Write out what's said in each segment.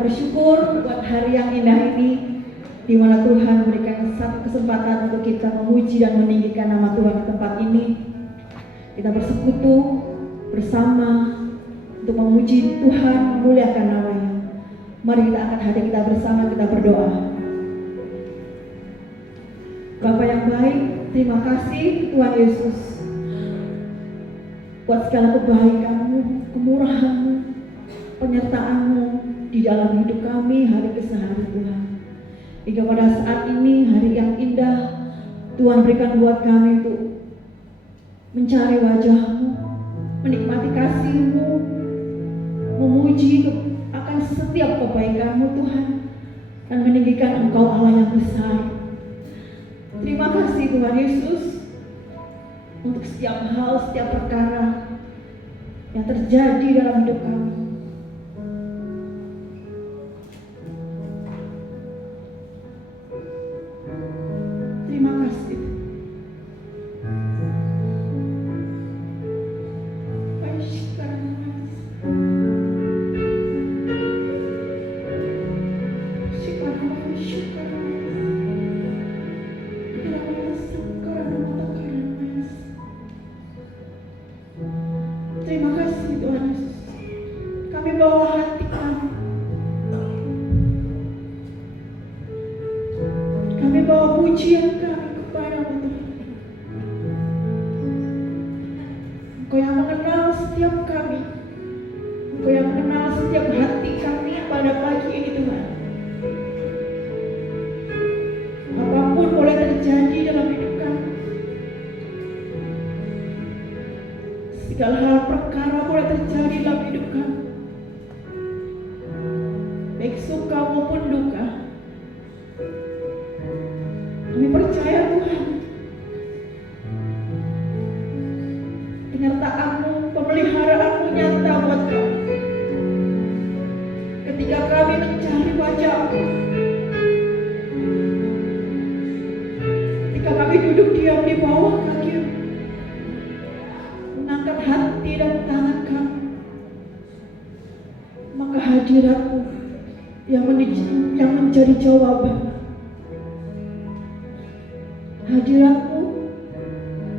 bersyukur buat hari yang indah ini, di mana Tuhan memberikan satu kesempatan untuk kita memuji dan meninggikan nama Tuhan di tempat ini. Kita bersekutu bersama untuk memuji Tuhan, memuliakan nama-Nya. Mari kita angkat hati kita bersama, kita berdoa. Bapa yang baik, terima kasih Tuhan Yesus buat segala kebaikan-Mu, kemurahan-Mu, penyertaan-Mu di dalam hidup kami hari ke hari Tuhan. Hingga pada saat ini, hari yang indah Tuhan berikan buat kami untuk mencari wajah-Mu, menikmati kasih-Mu, memuji akan setiap kebaikan-Mu Tuhan, dan meninggikan Engkau Allah yang besar. Terima kasih Tuhan Yesus untuk setiap hal, setiap perkara yang terjadi dalam hidup kami. Terima kasih. Terima kasih Tuhan Yesus. Kami bawa hati kami. Kami bawa pujian kami kepada-Mu Tuhan. Engkau yang mengenal setiap kami. Engkau yang mengenal setiap hati kami pada pagi ini Tuhan. Apapun boleh terjadi dalam hidup kami. Segala hal perkara boleh terjadi dalam hidup kami, baik suka maupun duka. Kami percaya Tuhan, penyertaan-Mu, pemeliharaan-Mu nyata buat kami. Ketika kami mencari wajah-Mu, ketika kami duduk diam di bawah kaki-Mu, mengangkat hati dan tangan kami, maka hadirat-Mu yang menjadi jawaban. Hadirat-Mu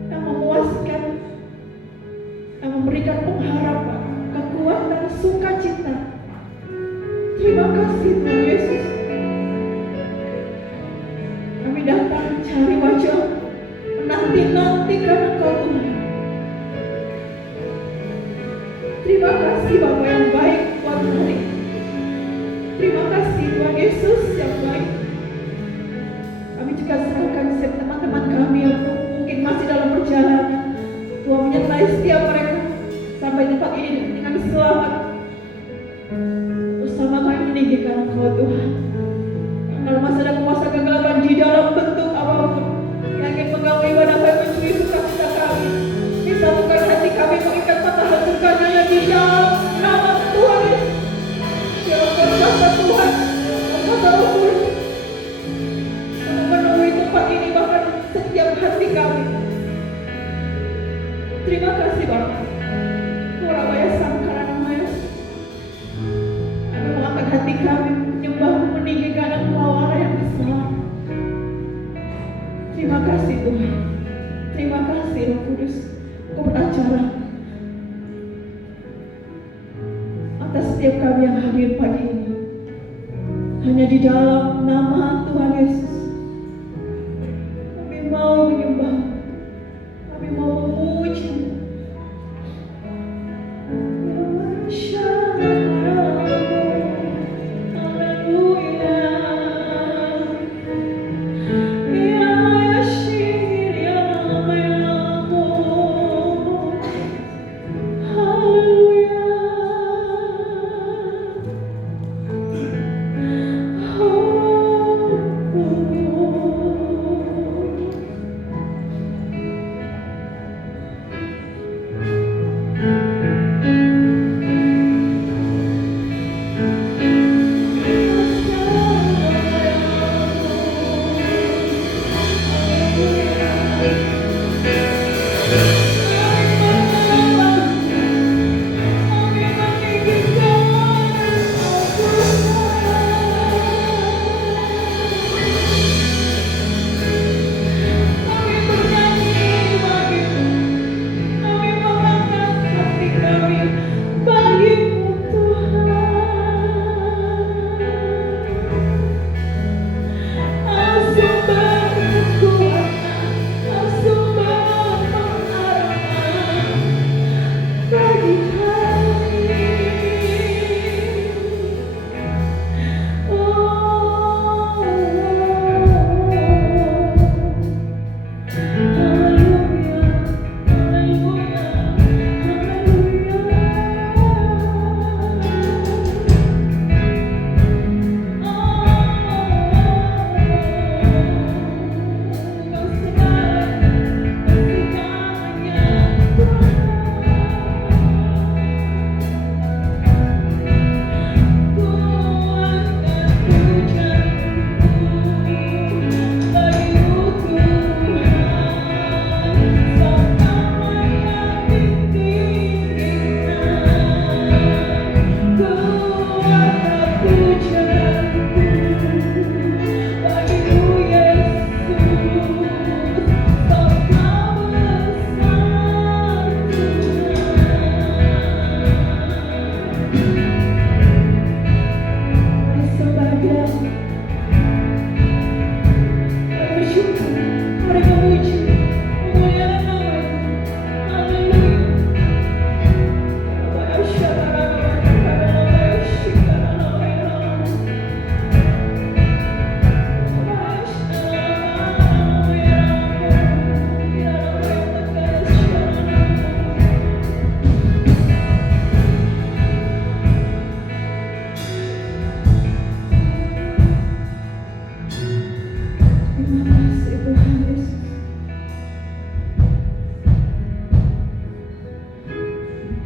yang memuaskan, yang memberikan pengharapan, kekuatan, sukacita. Terima kasih Tuhan Yesus. Kami datang mencari wajah, menanti-nantikan Engkau Tuhan. Terima kasih Bapa yang baik buat hari. Terima kasih Tuhan Yesus yang baik. Kami juga serahkan setiap teman-teman kami yang mungkin masih dalam perjalanan. Tuhan menyertai setiap mereka sampai tempat ini dengan selamat. Bersama kami meninggikan Engkau Tuhan. Kalau masih ada kuasa kegelapan di dalam bentuk apapun yang ingin mengganggu ibadah kami, mencuri sukacita kami, disatukan hati kami mengikat patah hatikan hanya di dalam nama Tuhan Yesus. Dalam kuasa Tuhan, kuasa Roh Kudus memenuhi tempat ini, bahkan setiap hati kami. Terima kasih Bapa. Purabaya Sangkara Nama Yesus. Kami mengangkat hati kami, menyembah-Mu, meninggikan Engkau Allah yang besar. Terima kasih Tuhan. Terima kasih Roh Kudus. Kau beracara atas setiap kami yang hadir pagi ini. Hanya di dalam nama Tuhan Yesus kami mau menyembah, kami mau memuji. Oh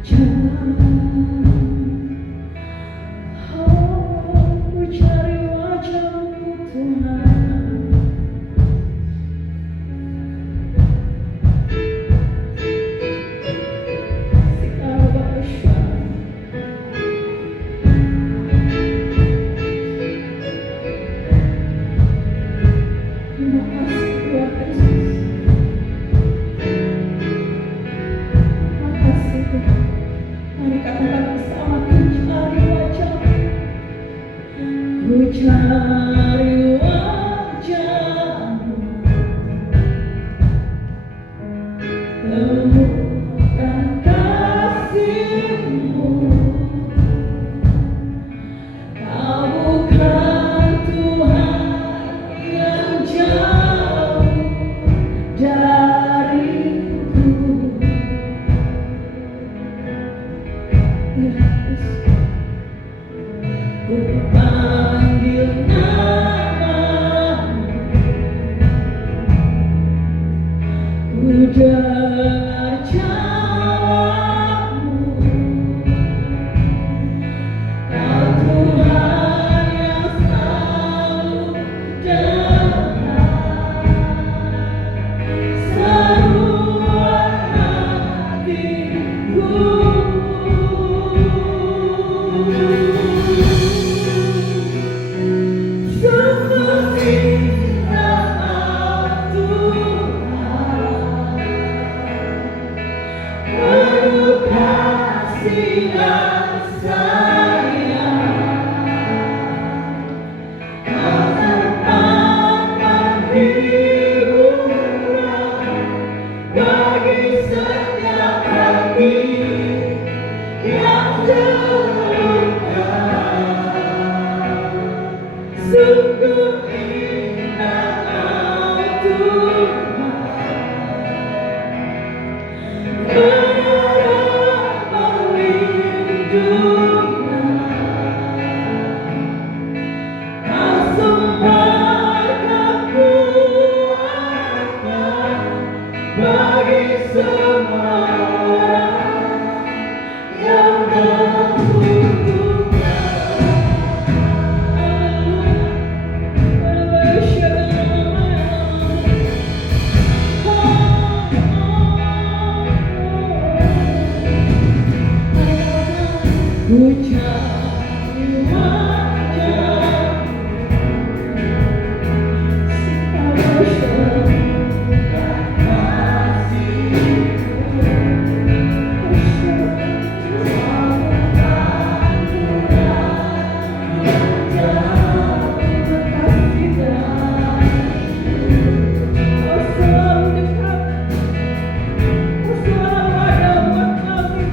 Ku cari wajah-Mu Tuhan. Terima kasih Tuhan Yesus. Terima kasih Tuhan. Mari katakan bersama, ku cari wajah-Mu. Ku cari wajah-Mu. Temukan kasih-Mu. Kau bukan Tuhan yang jauh dariku. Yesus, ku panggil nama-Mu, ku dengar jawab-Mu. Kau Tuhan yang selalu dekat, seruan hatiku. Sungguh indah Tuhan, penuh kasih dan sayang. Kau tempatkan hiburan bagi setiap hati yang terluka. Sungguh indah Tuhan, menerang perlindungan. Kau sumberkan kuatkan bagi semua orang yang membutuhkan. Ku cari wajah-Mu. Kau selalu ada buat kami.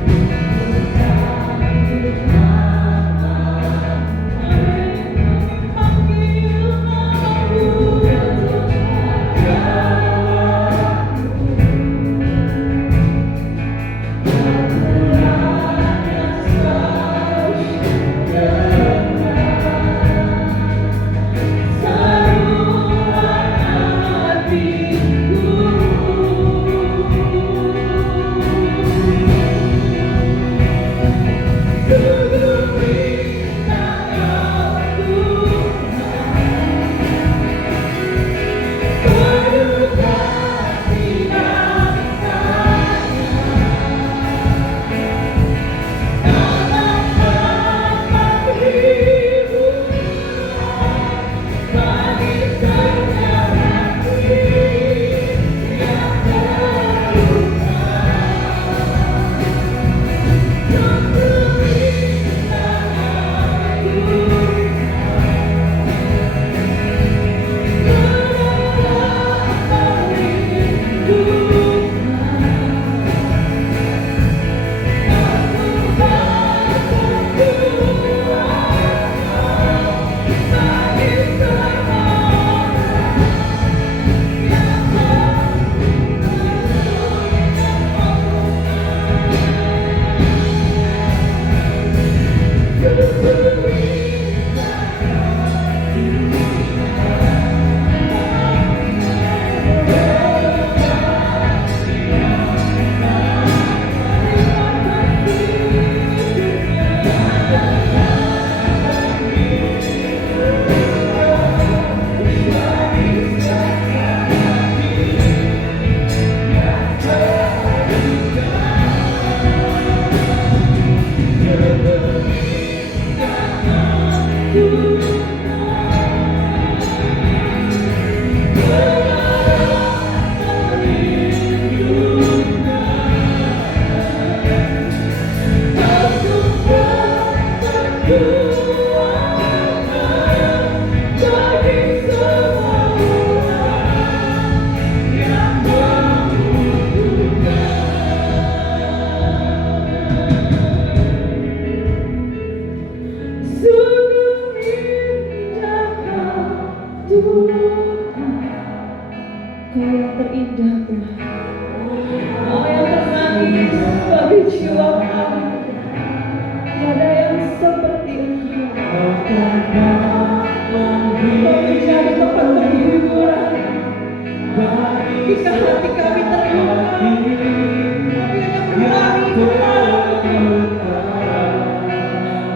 Ketika hati kami terluka, kami hanya berlari kepadamu.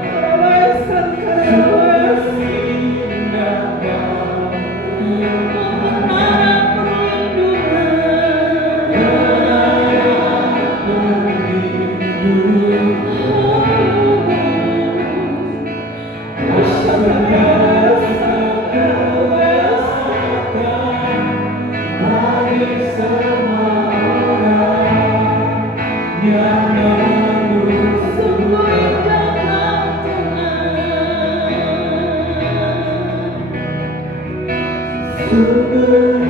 Karawayasan, karawayasan. Kebenaran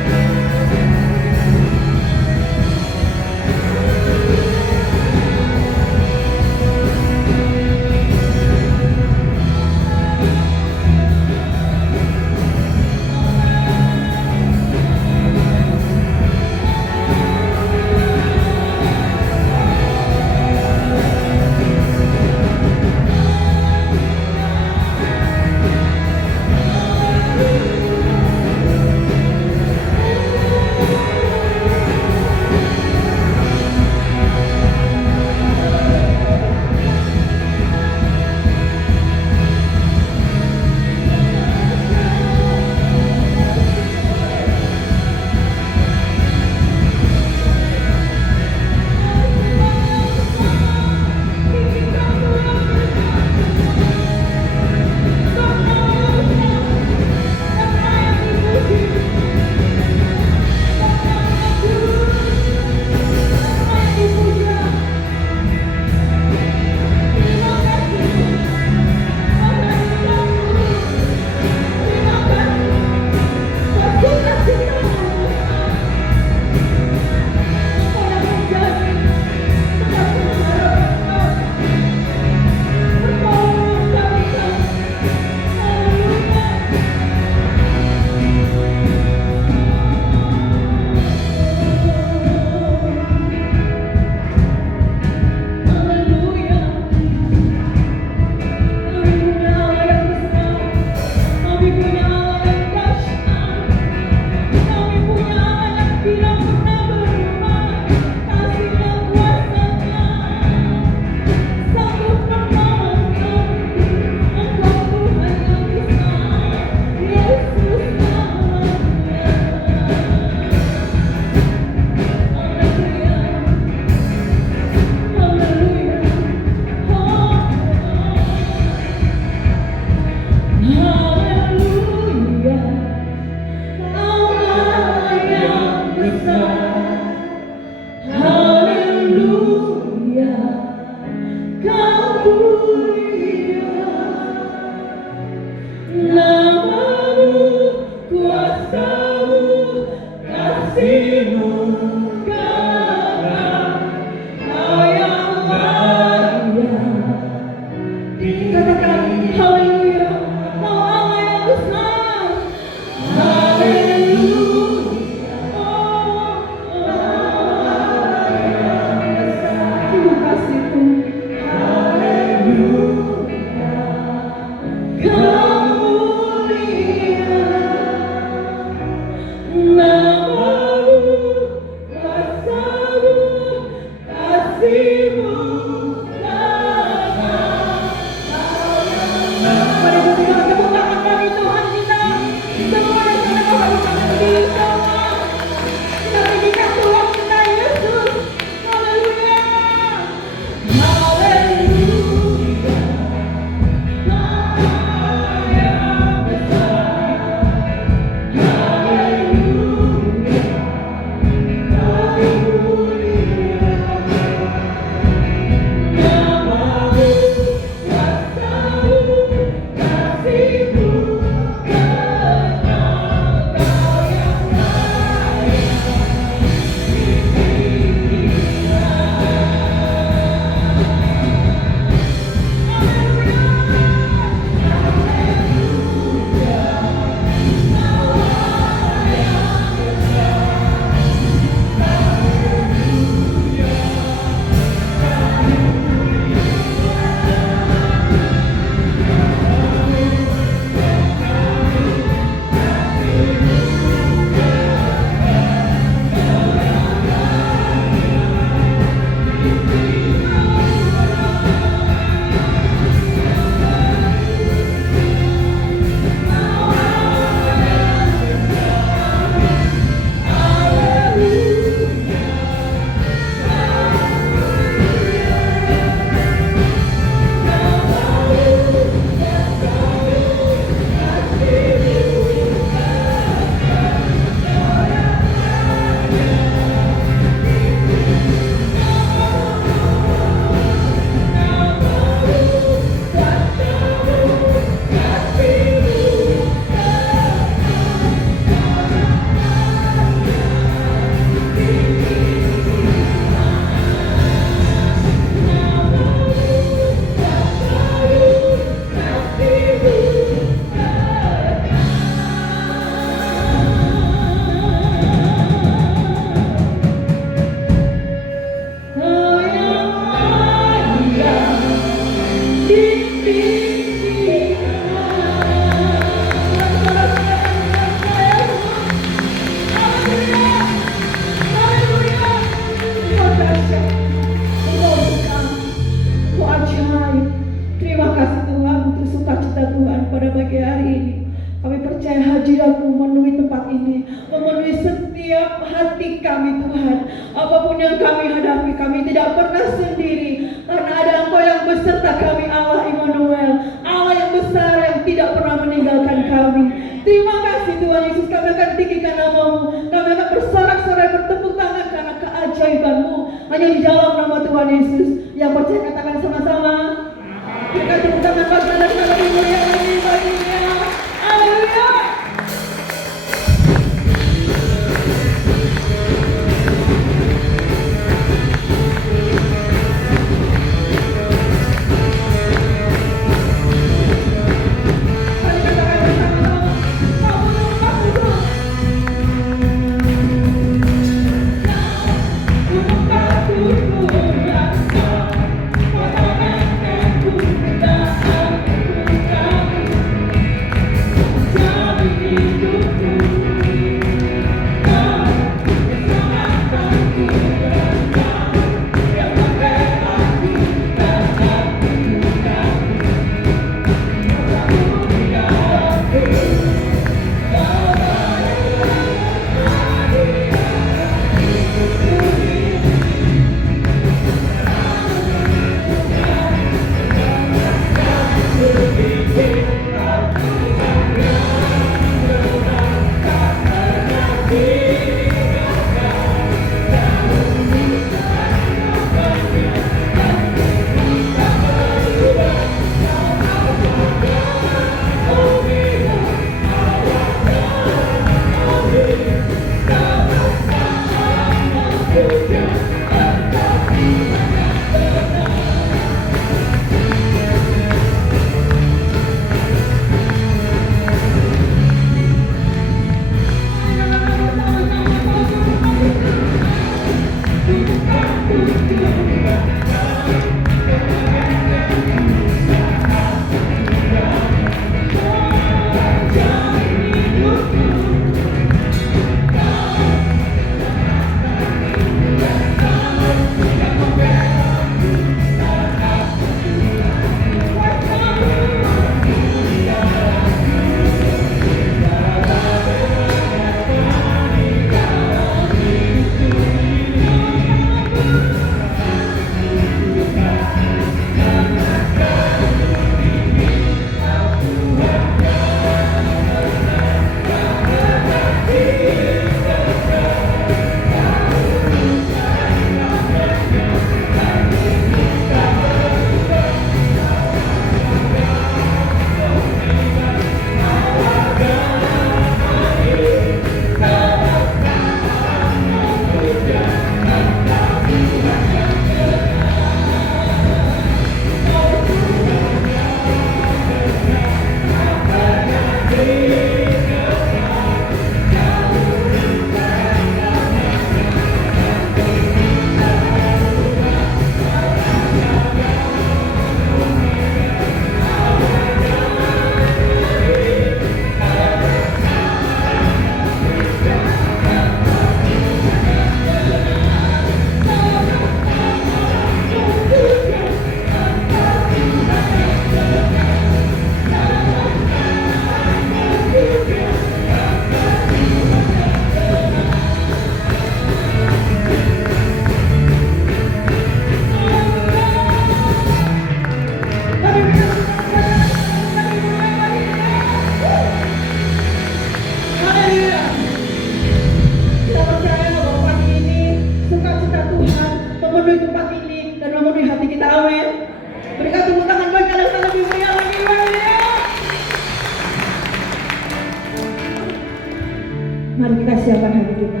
Mari kita siapkan hati kita.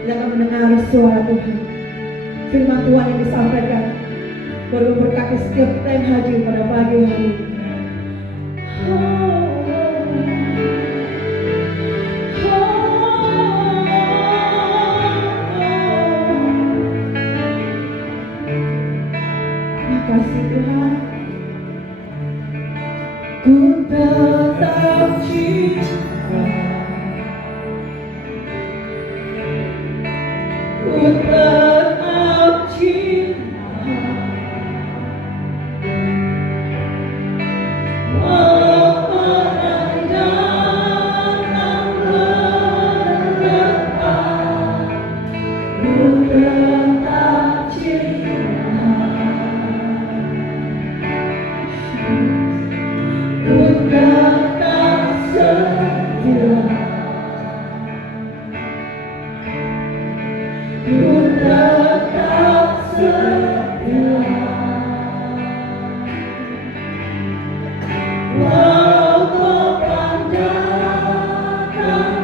Kita akan mendengar suara Tuhan. Firman Tuhan yang disampaikan baru memberkati setiap kita yang hadir pada pagi hari ini. Makasih Tuhan. Ku tetap cinta, ku tetap cinta, walau orang datang mendekat, ku tetap cinta, ku tetap setia. Ku tetap setia, walau kau pandang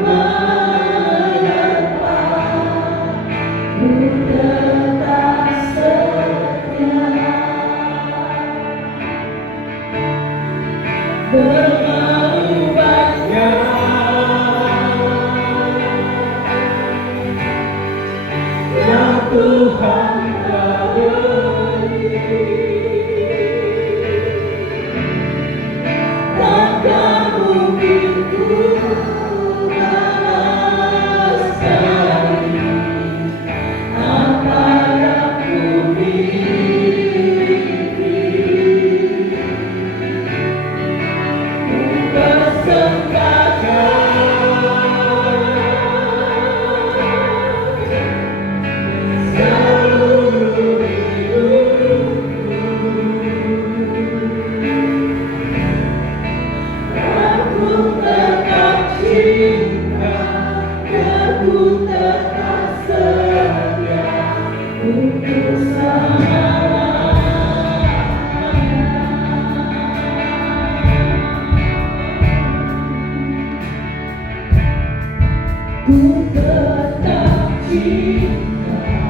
menyerah, ku tetap setia, bermau banyak. Tuhan beri, takkan mungkin ku melestari apa yang ku miliki. Ku persembahkan ku tetap cinta.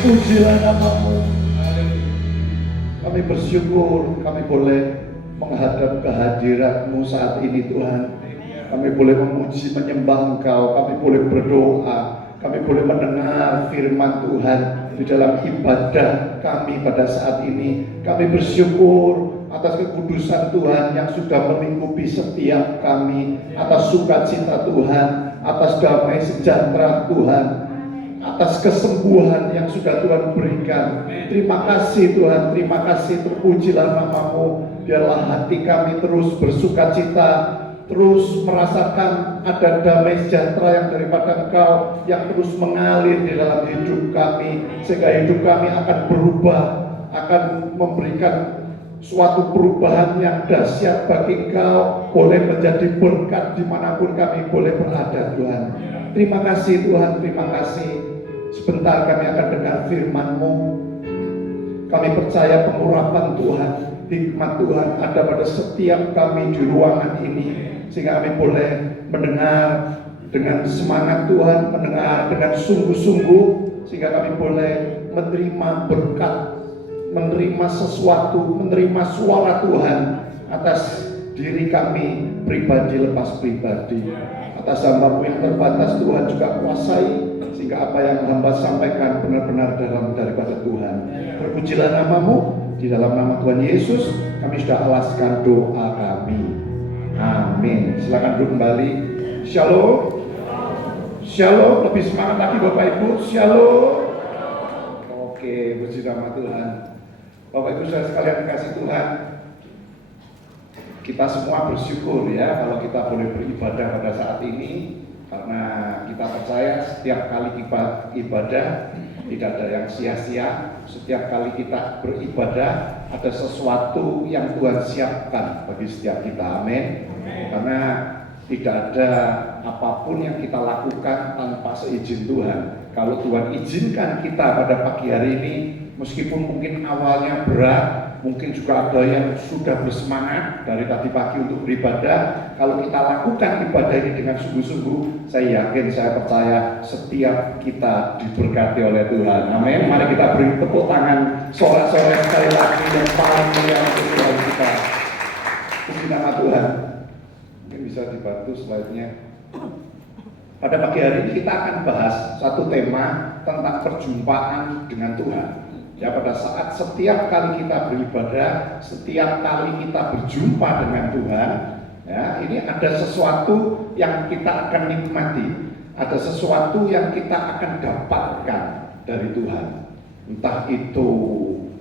Pujilah namamu. Kami bersyukur kami boleh menghadap kehadirat-Mu saat ini Tuhan. Kami boleh memuji menyembah Engkau, kami boleh berdoa, kami boleh mendengar firman Tuhan di dalam ibadah kami pada saat ini. Kami bersyukur atas kekudusan Tuhan yang sudah melingkupi setiap kami, atas sukacita Tuhan, atas damai sejahtera Tuhan, atas kesembuhan yang sudah Tuhan berikan. Terima kasih Tuhan, terima kasih, terpujilah namamu. Biarlah hati kami terus bersukacita, terus merasakan ada damai sejahtera yang daripada Engkau yang terus mengalir di dalam hidup kami, sehingga hidup kami akan berubah, akan memberikan suatu perubahan yang dahsyat bagi Engkau, boleh menjadi berkat dimanapun kami boleh berada Tuhan. Terima kasih Tuhan, terima kasih. Sebentar kami akan dengar firman-Mu. Kami percaya pengurapan Tuhan, hikmat Tuhan ada pada setiap kami di ruangan ini, sehingga kami boleh mendengar dengan semangat Tuhan, mendengar dengan sungguh-sungguh, sehingga kami boleh menerima berkat, menerima sesuatu, menerima suara Tuhan atas diri kami pribadi lepas pribadi. Atas hamba-Mu yang terbatas, Tuhan juga kuasai, sehingga apa yang hamba sampaikan benar-benar dalam daripada Tuhan. Terpujilah nama-Mu, di dalam nama Tuhan Yesus kami sudah alaskan doa kami. Amin. Silakan duduk kembali. Shalom. Shalom. Lebih semangat lagi Bapak Ibu. Shalom. Oke, puji nama Tuhan. Bapak Ibu saudara sekalian kasih Tuhan, kita semua bersyukur ya kalau kita boleh beribadah pada saat ini, karena kita percaya setiap kali kita ibadah tidak ada yang sia-sia. Setiap kali kita beribadah ada sesuatu yang Tuhan siapkan bagi setiap kita. Amin. Karena tidak ada apapun yang kita lakukan tanpa seizin Tuhan. Kalau Tuhan izinkan kita pada pagi hari ini, meskipun mungkin awalnya berat, mungkin juga ada yang sudah bersemangat dari tadi pagi untuk beribadah. Kalau kita lakukan ibadah ini dengan sungguh-sungguh, saya yakin, saya percaya setiap kita diberkati oleh Tuhan. Amin. Mari kita beri tepuk tangan sore-sore sekali lagi yang paling mulia untuk Tuhan kita. Puji nama Tuhan. Mungkin bisa dibantu slide-nya. Pada pagi hari ini kita akan bahas satu tema tentang perjumpaan dengan Tuhan. Ya, pada saat setiap kali kita beribadah, setiap kali kita berjumpa dengan Tuhan, ya, ini ada sesuatu yang kita akan nikmati, ada sesuatu yang kita akan dapatkan dari Tuhan. Entah itu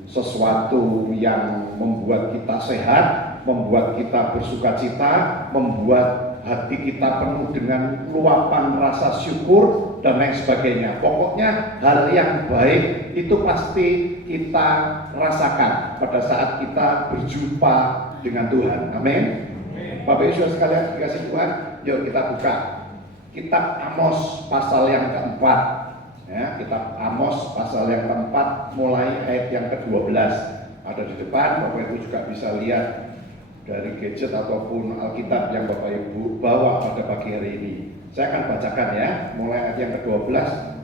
sesuatu yang membuat kita sehat, membuat kita bersukacita, membuat hati kita penuh dengan luapan rasa syukur dan lain sebagainya. Pokoknya hal yang baik itu pasti kita rasakan pada saat kita berjumpa dengan Tuhan. Amin. Bapak Ibu sekalian dikasih Tuhan, yuk kita buka kitab Amos pasal yang keempat. Ya, kitab Amos pasal yang keempat mulai ayat yang ke-12. Ada di depan, Bapak Ibu juga bisa lihat dari gadget ataupun Alkitab yang Bapak Ibu bawa pada pagi hari ini. Saya akan bacakan ya, mulai ayat yang ke-12.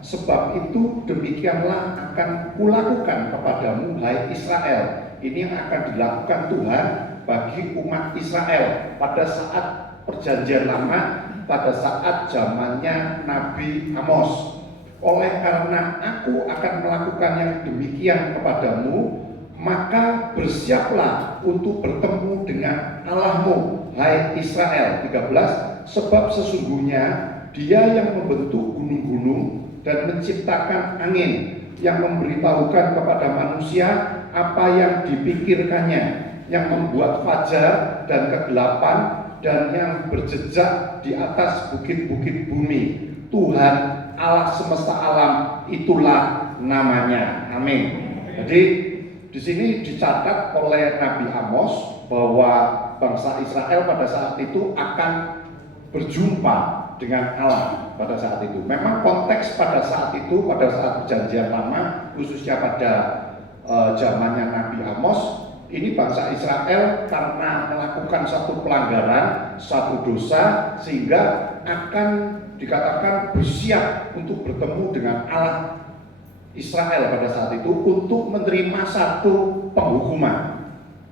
Sebab itu demikianlah akan kulakukan kepadamu, hai Israel. Ini yang akan dilakukan Tuhan bagi umat Israel pada saat perjanjian lama, pada saat zamannya Nabi Amos. Oleh karena aku akan melakukan yang demikian kepadamu, maka bersiaplah untuk bertemu dengan Allahmu, hai Israel. 13. Sebab sesungguhnya Dia yang membentuk gunung-gunung dan menciptakan angin, yang memberitahukan kepada manusia apa yang dipikirkannya, yang membuat fajar dan kegelapan, dan yang berjejak di atas bukit-bukit bumi. Tuhan Allah semesta alam, itulah namanya. Amin. Jadi di sini dicatat oleh Nabi Amos bahwa bangsa Israel pada saat itu akan berjumpa dengan Allah pada saat itu. Memang konteks pada saat itu, pada saat perjanjian lama, khususnya pada zamannya Nabi Amos, ini bangsa Israel karena melakukan satu pelanggaran, satu dosa, sehingga akan dikatakan bersiap untuk bertemu dengan Allah Israel pada saat itu untuk menerima satu penghukuman.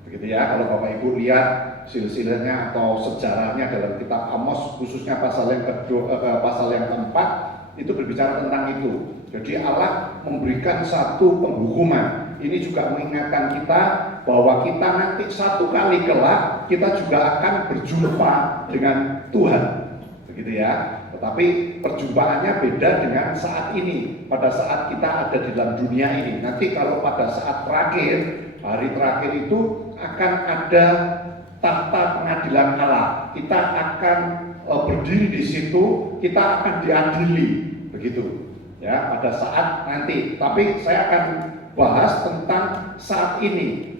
Begitu ya, kalau Bapak Ibu lihat silsilahnya atau sejarahnya dalam kitab Amos, khususnya pasal yang keempat, itu berbicara tentang itu. Jadi Allah memberikan satu penghukuman. Ini juga mengingatkan kita bahwa kita nanti satu kali kelak kita juga akan berjumpa dengan Tuhan. Begitu ya. Tetapi perjumpaannya beda dengan saat ini. Pada saat kita ada di dalam dunia ini. Nanti kalau pada saat terakhir, hari terakhir itu akan ada tahta pengadilan Allah. Kita akan berdiri di situ, kita akan diadili, begitu. Ya, pada saat nanti. Tapi saya akan bahas tentang saat ini.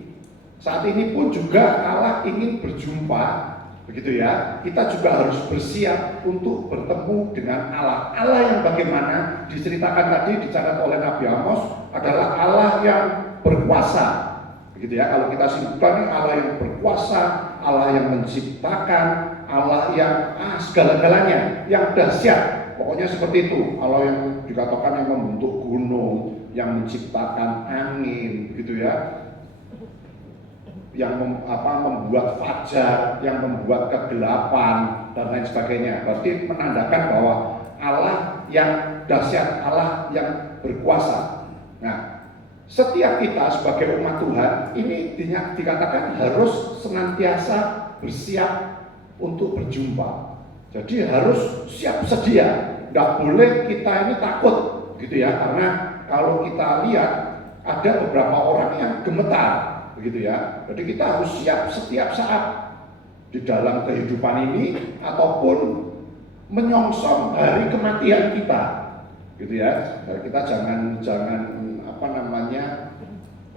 Saat ini pun juga Allah ingin berjumpa. Begitu ya, kita juga harus bersiap untuk bertemu dengan Allah. Allah yang bagaimana diceritakan tadi, dicatat oleh Nabi Amos, adalah Allah yang berkuasa. gitu ya. Kalau kita simpulkan, Allah yang berkuasa, Allah yang menciptakan, Allah yang segala-galanya, yang dahsyat. Pokoknya seperti itu. Allah yang dikatakan yang membentuk gunung, yang menciptakan angin, gitu ya. Yang membuat fajar, yang membuat kegelapan dan lain sebagainya. Berarti menandakan bahwa Allah yang dahsyat, Allah yang berkuasa. Nah, setiap kita sebagai umat Tuhan ini dikatakan harus senantiasa bersiap untuk berjumpa. Jadi harus siap sedia. Tidak boleh kita ini takut, gitu ya. Karena kalau kita lihat ada beberapa orang yang gemetar, begitu ya. Jadi kita harus siap setiap saat di dalam kehidupan ini ataupun menyongsong hari kematian kita, gitu ya. Kita jangan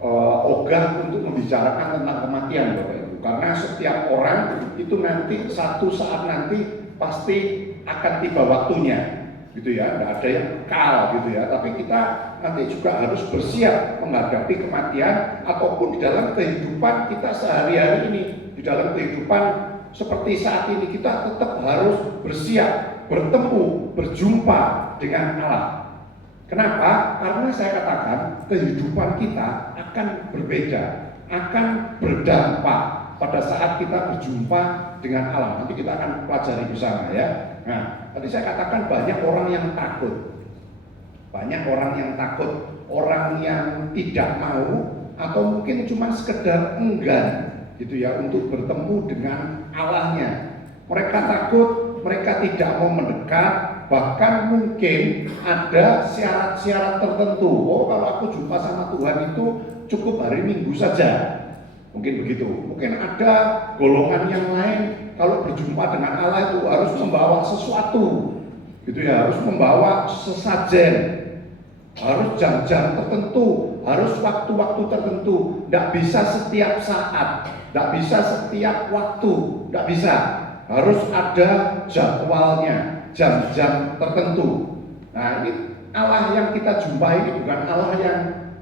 ogah untuk membicarakan tentang kematian, Bapak Ibu. Karena setiap orang itu nanti satu saat nanti pasti akan tiba waktunya, gitu ya. Tidak ada yang kekal, gitu ya. Tapi kita nanti juga harus bersiap menghadapi kematian ataupun di dalam kehidupan kita sehari-hari ini, di dalam kehidupan seperti saat ini kita tetap harus bersiap bertemu, berjumpa dengan Allah. Kenapa? Karena saya katakan kehidupan kita akan berbeda, akan berdampak pada saat kita berjumpa dengan Allah. Nanti kita akan pelajari bersama ya. Nah, tadi saya katakan banyak orang yang takut. Banyak orang yang takut, orang yang tidak mau atau mungkin cuma sekedar enggan gitu ya untuk bertemu dengan Allahnya. Mereka takut, mereka tidak mau mendekat. Bahkan mungkin ada syarat-syarat tertentu. Oh, kalau aku jumpa sama Tuhan itu cukup hari Minggu saja. Mungkin begitu. Mungkin ada golongan yang lain kalau berjumpa dengan Allah itu harus membawa sesuatu. Gitu ya, harus membawa sesajen. Harus jam-jam tertentu, harus waktu-waktu tertentu. Tidak bisa setiap saat, tidak bisa setiap waktu, tidak bisa. Harus ada jadwalnya, jam-jam tertentu. Nah, ini Allah yang kita jumpai ini bukan Allah yang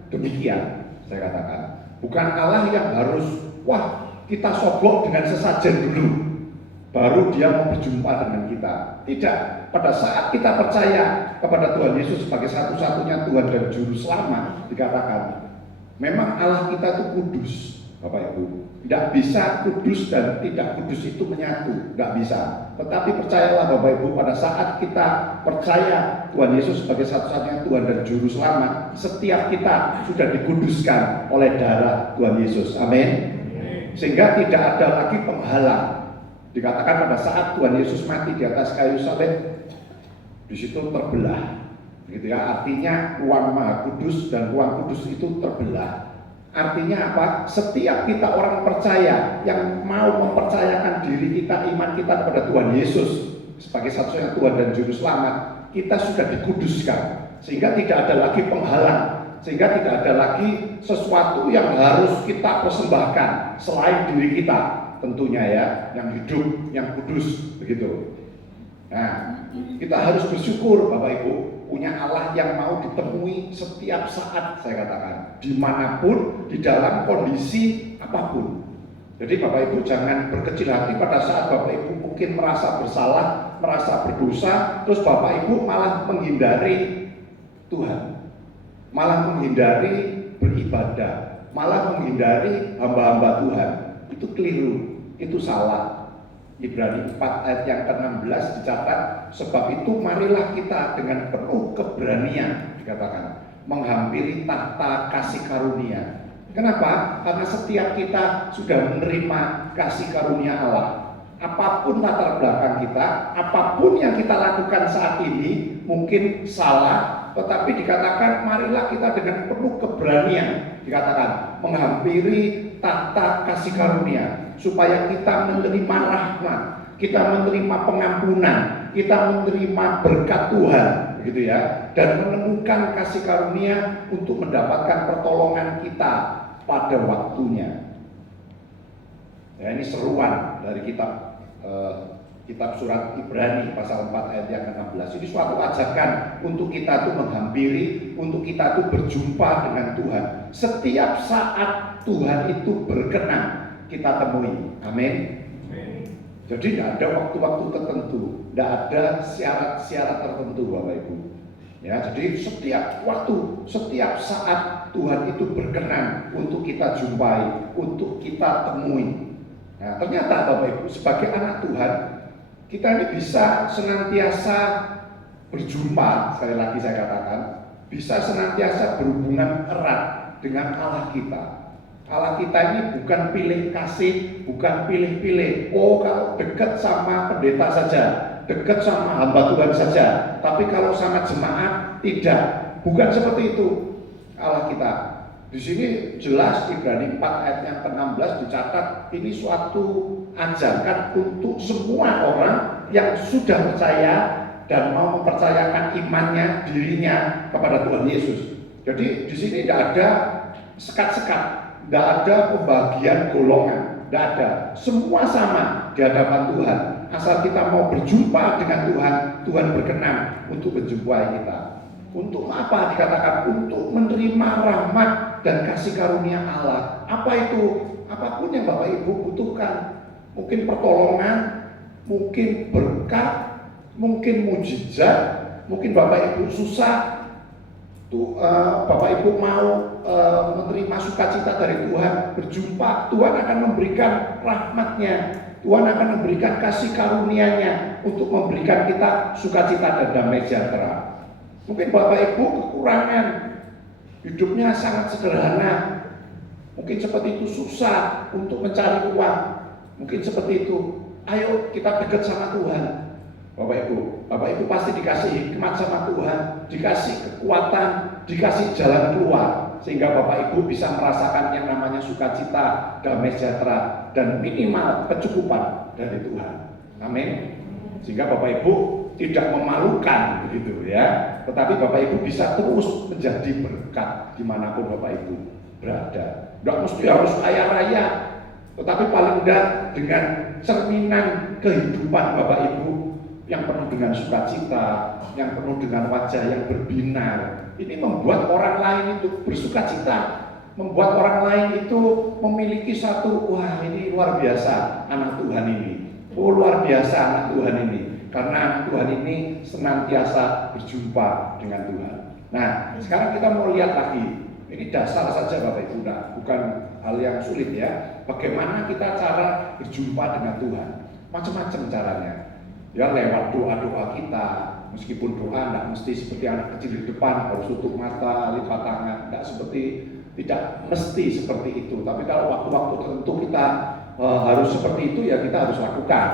demikian, saya katakan. Bukan Allah yang harus, wah kita sogok dengan sesajen dulu, baru dia mau berjumpa dengan kita. Tidak, pada saat kita percaya kepada Tuhan Yesus sebagai satu-satunya Tuhan dan Juru Selamat, dikatakan, memang Allah kita itu kudus, Bapak Ibu. Tidak bisa kudus dan tidak kudus itu menyatu, tidak bisa. Tetapi percayalah Bapak Ibu, pada saat kita percaya Tuhan Yesus sebagai satu-satunya Tuhan dan Juru Selamat, setiap kita sudah dikuduskan oleh darah Tuhan Yesus. Amin. Sehingga tidak ada lagi penghalang. Dikatakan pada saat Tuhan Yesus mati di atas kayu salib, di situ terbelah, gitu ya. Artinya ruang Maha Kudus dan ruang kudus itu terbelah. Artinya apa? Setiap kita orang percaya yang mau mempercayakan diri kita, iman kita kepada Tuhan Yesus sebagai satu-satunya Tuhan dan Juru Selamat, kita sudah dikuduskan, sehingga tidak ada lagi penghalang, sehingga tidak ada lagi sesuatu yang harus kita persembahkan selain diri kita, tentunya ya, yang hidup, yang kudus, begitu. Nah, kita harus bersyukur Bapak Ibu punya Allah yang mau ditemui setiap saat, saya katakan, dimanapun, di dalam kondisi apapun. Jadi Bapak Ibu jangan berkecil hati pada saat Bapak Ibu mungkin merasa bersalah, merasa berdosa, terus Bapak Ibu malah menghindari Tuhan, malah menghindari beribadah, malah menghindari hamba-hamba Tuhan. Itu keliru, itu salah. Ibrani 4 ayat yang ke-16 dicatat, sebab itu marilah kita dengan penuh keberanian, dikatakan, menghampiri tahta kasih karunia. Kenapa? Karena setiap kita sudah menerima kasih karunia Allah. Apapun latar belakang kita, apapun yang kita lakukan saat ini mungkin salah, tetapi dikatakan marilah kita dengan penuh keberanian, dikatakan menghampiri tahta kasih karunia, supaya kita menerima rahmat, kita menerima pengampunan, kita menerima berkat Tuhan, gitu ya, dan menemukan kasih karunia untuk mendapatkan pertolongan kita pada waktunya. Ya, ini seruan dari kitab surat Ibrani pasal 4 ayat yang ke-16. Ini suatu ajakan untuk kita tuh menghampiri, untuk kita tuh berjumpa dengan Tuhan setiap saat, Tuhan itu berkenan kita temui. Amin. Jadi tidak ada waktu-waktu tertentu, tidak ada syarat-syarat tertentu, Bapak Ibu. Ya, jadi setiap waktu, setiap saat Tuhan itu berkenan untuk kita jumpai, untuk kita temui. Nah, ternyata Bapak Ibu sebagai anak Tuhan, kita ini bisa senantiasa berjumpa, sekali lagi saya katakan, bisa senantiasa berhubungan erat dengan Allah kita. Allah kita ini bukan pilih kasih, bukan pilih-pilih. Oh, kalau dekat sama pendeta saja, dekat sama hamba Tuhan saja. Tapi kalau sama jemaat tidak, bukan seperti itu Allah kita. Di sini jelas Ibrani 4 ayat yang ke-16 dicatat ini suatu ajakan untuk semua orang yang sudah percaya dan mau mempercayakan imannya, dirinya kepada Tuhan Yesus. Jadi di sini tidak ada sekat-sekat. Tidak ada pembagian golongan, tidak ada. Semua sama di hadapan Tuhan. Asal kita mau berjumpa dengan Tuhan, Tuhan berkenan untuk menjumpai kita. Untuk apa dikatakan? Untuk menerima rahmat dan kasih karunia Allah. Apa itu? Apapun yang Bapak Ibu butuhkan. Mungkin pertolongan, mungkin berkat, mungkin mujizat, mungkin Bapak Ibu susah. Bapak Ibu mau menerima sukacita dari Tuhan, berjumpa, Tuhan akan memberikan rahmat-Nya, Tuhan akan memberikan kasih karunia-Nya untuk memberikan kita sukacita dan damai sejahtera. Mungkin Bapak Ibu kekurangan, hidupnya sangat sederhana, mungkin seperti itu susah untuk mencari uang, mungkin seperti itu. Ayo kita dekat sama Tuhan. Bapak Ibu pasti dikasih hikmat sama Tuhan, dikasih kekuatan, dikasih jalan keluar, sehingga Bapak Ibu bisa merasakan yang namanya sukacita, damai sejahtera, dan minimal kecukupan dari Tuhan. Amin. Sehingga Bapak Ibu tidak memalukan begitu ya, tetapi Bapak Ibu bisa terus menjadi berkat dimanapun Bapak Ibu berada. Tidak mesti harus kaya raya, tetapi paling tidak dengan cerminan kehidupan Bapak Ibu yang penuh dengan sukacita, yang penuh dengan wajah yang berbinar. Ini membuat orang lain itu bersukacita, membuat orang lain itu memiliki satu, wah ini luar biasa anak Tuhan ini. Oh luar biasa anak Tuhan ini. Karena Tuhan ini senantiasa berjumpa dengan Tuhan. Nah sekarang kita mau lihat lagi. Ini dasar saja Bapak Ibu, bukan hal yang sulit ya. Bagaimana kita cara berjumpa dengan Tuhan? Macam-macam caranya. Ya lewat doa-doa kita, meskipun doa tidak mesti seperti anak kecil di depan harus tutup mata, lipat tangan, tidak mesti seperti itu. Tapi kalau waktu-waktu tertentu kita harus seperti itu ya kita harus lakukan,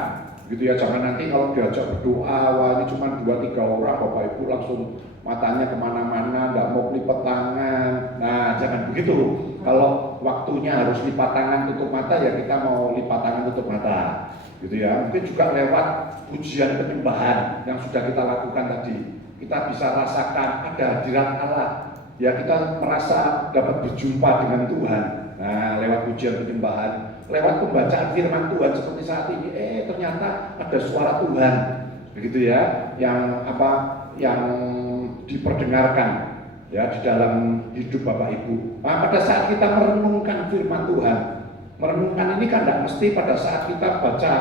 gitu ya. Jangan nanti kalau diajak berdoa, wah ini cuma 2-3 orang, Bapak Ibu langsung matanya kemana-mana, nggak mau lipat tangan. Nah jangan begitu. Kalau waktunya harus lipat tangan tutup mata ya kita mau lipat tangan tutup mata. Gitu ya, mungkin juga lewat pujian penyembahan yang sudah kita lakukan tadi, kita bisa rasakan ada hadirat Allah, ya kita merasa dapat berjumpa dengan Tuhan. Nah, lewat pujian penyembahan, lewat pembacaan firman Tuhan seperti saat ini, ternyata ada suara Tuhan, begitu ya, yang diperdengarkan ya di dalam hidup Bapak Ibu. Nah, pada saat kita merenungkan firman Tuhan. Merenungkan ini kan tidak mesti pada saat kita baca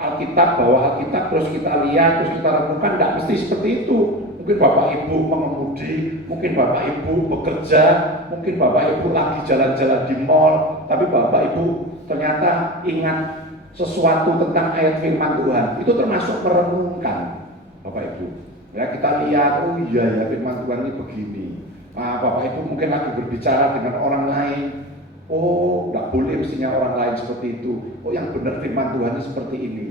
Alkitab, bawa Alkitab terus kita lihat, terus kita renungkan, tidak mesti seperti itu. Mungkin Bapak Ibu mengemudi, mungkin Bapak Ibu bekerja, mungkin Bapak Ibu lagi jalan-jalan di mall, tapi Bapak Ibu ternyata ingat sesuatu tentang ayat firman Tuhan. Itu termasuk merenungkan Bapak Ibu. Ya kita lihat, oh iya ya firman Tuhan ini begini. Nah, Bapak Ibu mungkin lagi berbicara dengan orang lain. Oh, nggak boleh mestinya orang lain seperti itu. Oh, yang benar firman Tuhan ini seperti ini.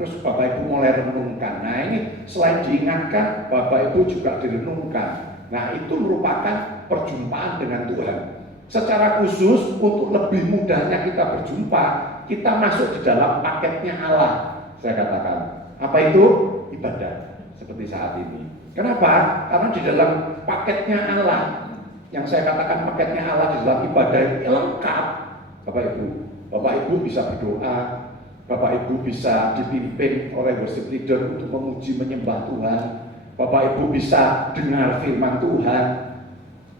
Terus Bapak Ibu mulai renungkan. Nah ini selain diingatkan, Bapak Ibu juga direnungkan. Nah itu merupakan perjumpaan dengan Tuhan. Secara khusus untuk lebih mudahnya kita berjumpa, kita masuk di dalam paketnya Allah. Saya katakan, apa itu? Ibadah. Seperti saat ini. Kenapa? Karena di dalam paketnya Allah, yang saya katakan paketnya Allah di dalam ibadah ini lengkap. Bapak Ibu bisa berdoa, Bapak Ibu bisa dipimpin oleh worship leader untuk memuji menyembah Tuhan. Bapak Ibu bisa dengar firman Tuhan.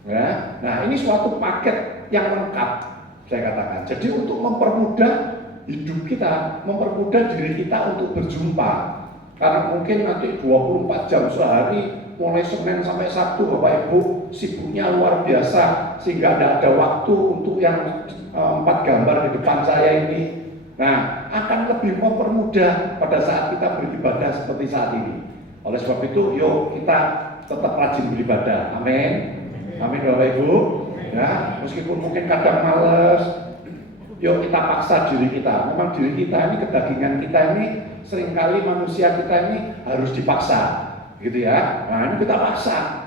Ya. Nah ini suatu paket yang lengkap, saya katakan. Jadi untuk mempermudah hidup kita, mempermudah diri kita untuk berjumpa. Karena mungkin nanti 24 jam sehari, mulai Senin sampai Sabtu, Bapak Ibu sibuknya luar biasa, sehingga tidak ada waktu untuk yang 4 gambar di depan saya ini. Nah, akan lebih mempermudah pada saat kita beribadah seperti saat ini. Oleh sebab itu, yuk kita tetap rajin beribadah. Amin. Amin Bapak Ibu. Ya, meskipun mungkin kadang males, yuk kita paksa diri kita. Memang diri kita ini, kedagingan kita ini, seringkali manusia kita ini harus dipaksa, gitu ya. Nah, ini kita paksa.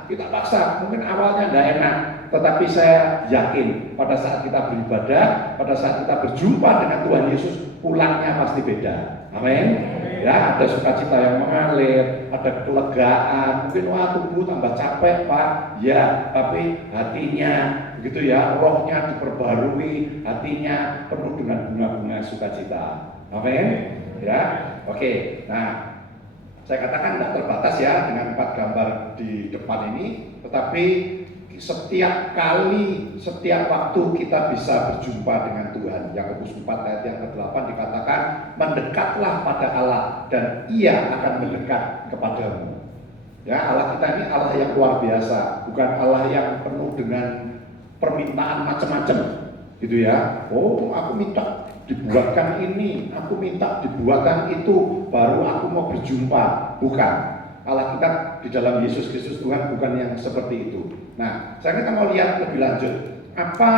Mungkin awalnya tidak enak, tetapi saya yakin pada saat kita beribadah, pada saat kita berjumpa dengan Tuhan Yesus, pulangnya pasti beda. Amin. Ya, ada sukacita yang mengalir, ada kelegaan. Mungkin wah tubuh tambah capek Pak, ya, tapi hatinya begitu ya, rohnya diperbarui, hatinya penuh dengan bunga-bunga sukacita. Amin. Ya, oke. Nah, saya katakan tidak terbatas ya dengan 4 gambar di depan ini, tetapi setiap kali, setiap waktu kita bisa berjumpa dengan Tuhan. Yakobus 4 ayat yang ke-8 dikatakan, mendekatlah pada Allah dan Ia akan mendekat kepadamu. Ya, Allah kita ini Allah yang luar biasa, bukan Allah yang penuh dengan permintaan macam-macam, gitu ya. Oh, aku minta dibuatkan ini, aku minta dibuatkan itu, baru aku mau berjumpa. Bukan. Allah kita di dalam Yesus Kristus Tuhan bukan yang seperti itu. Nah, sekarang kita mau lihat lebih lanjut, apa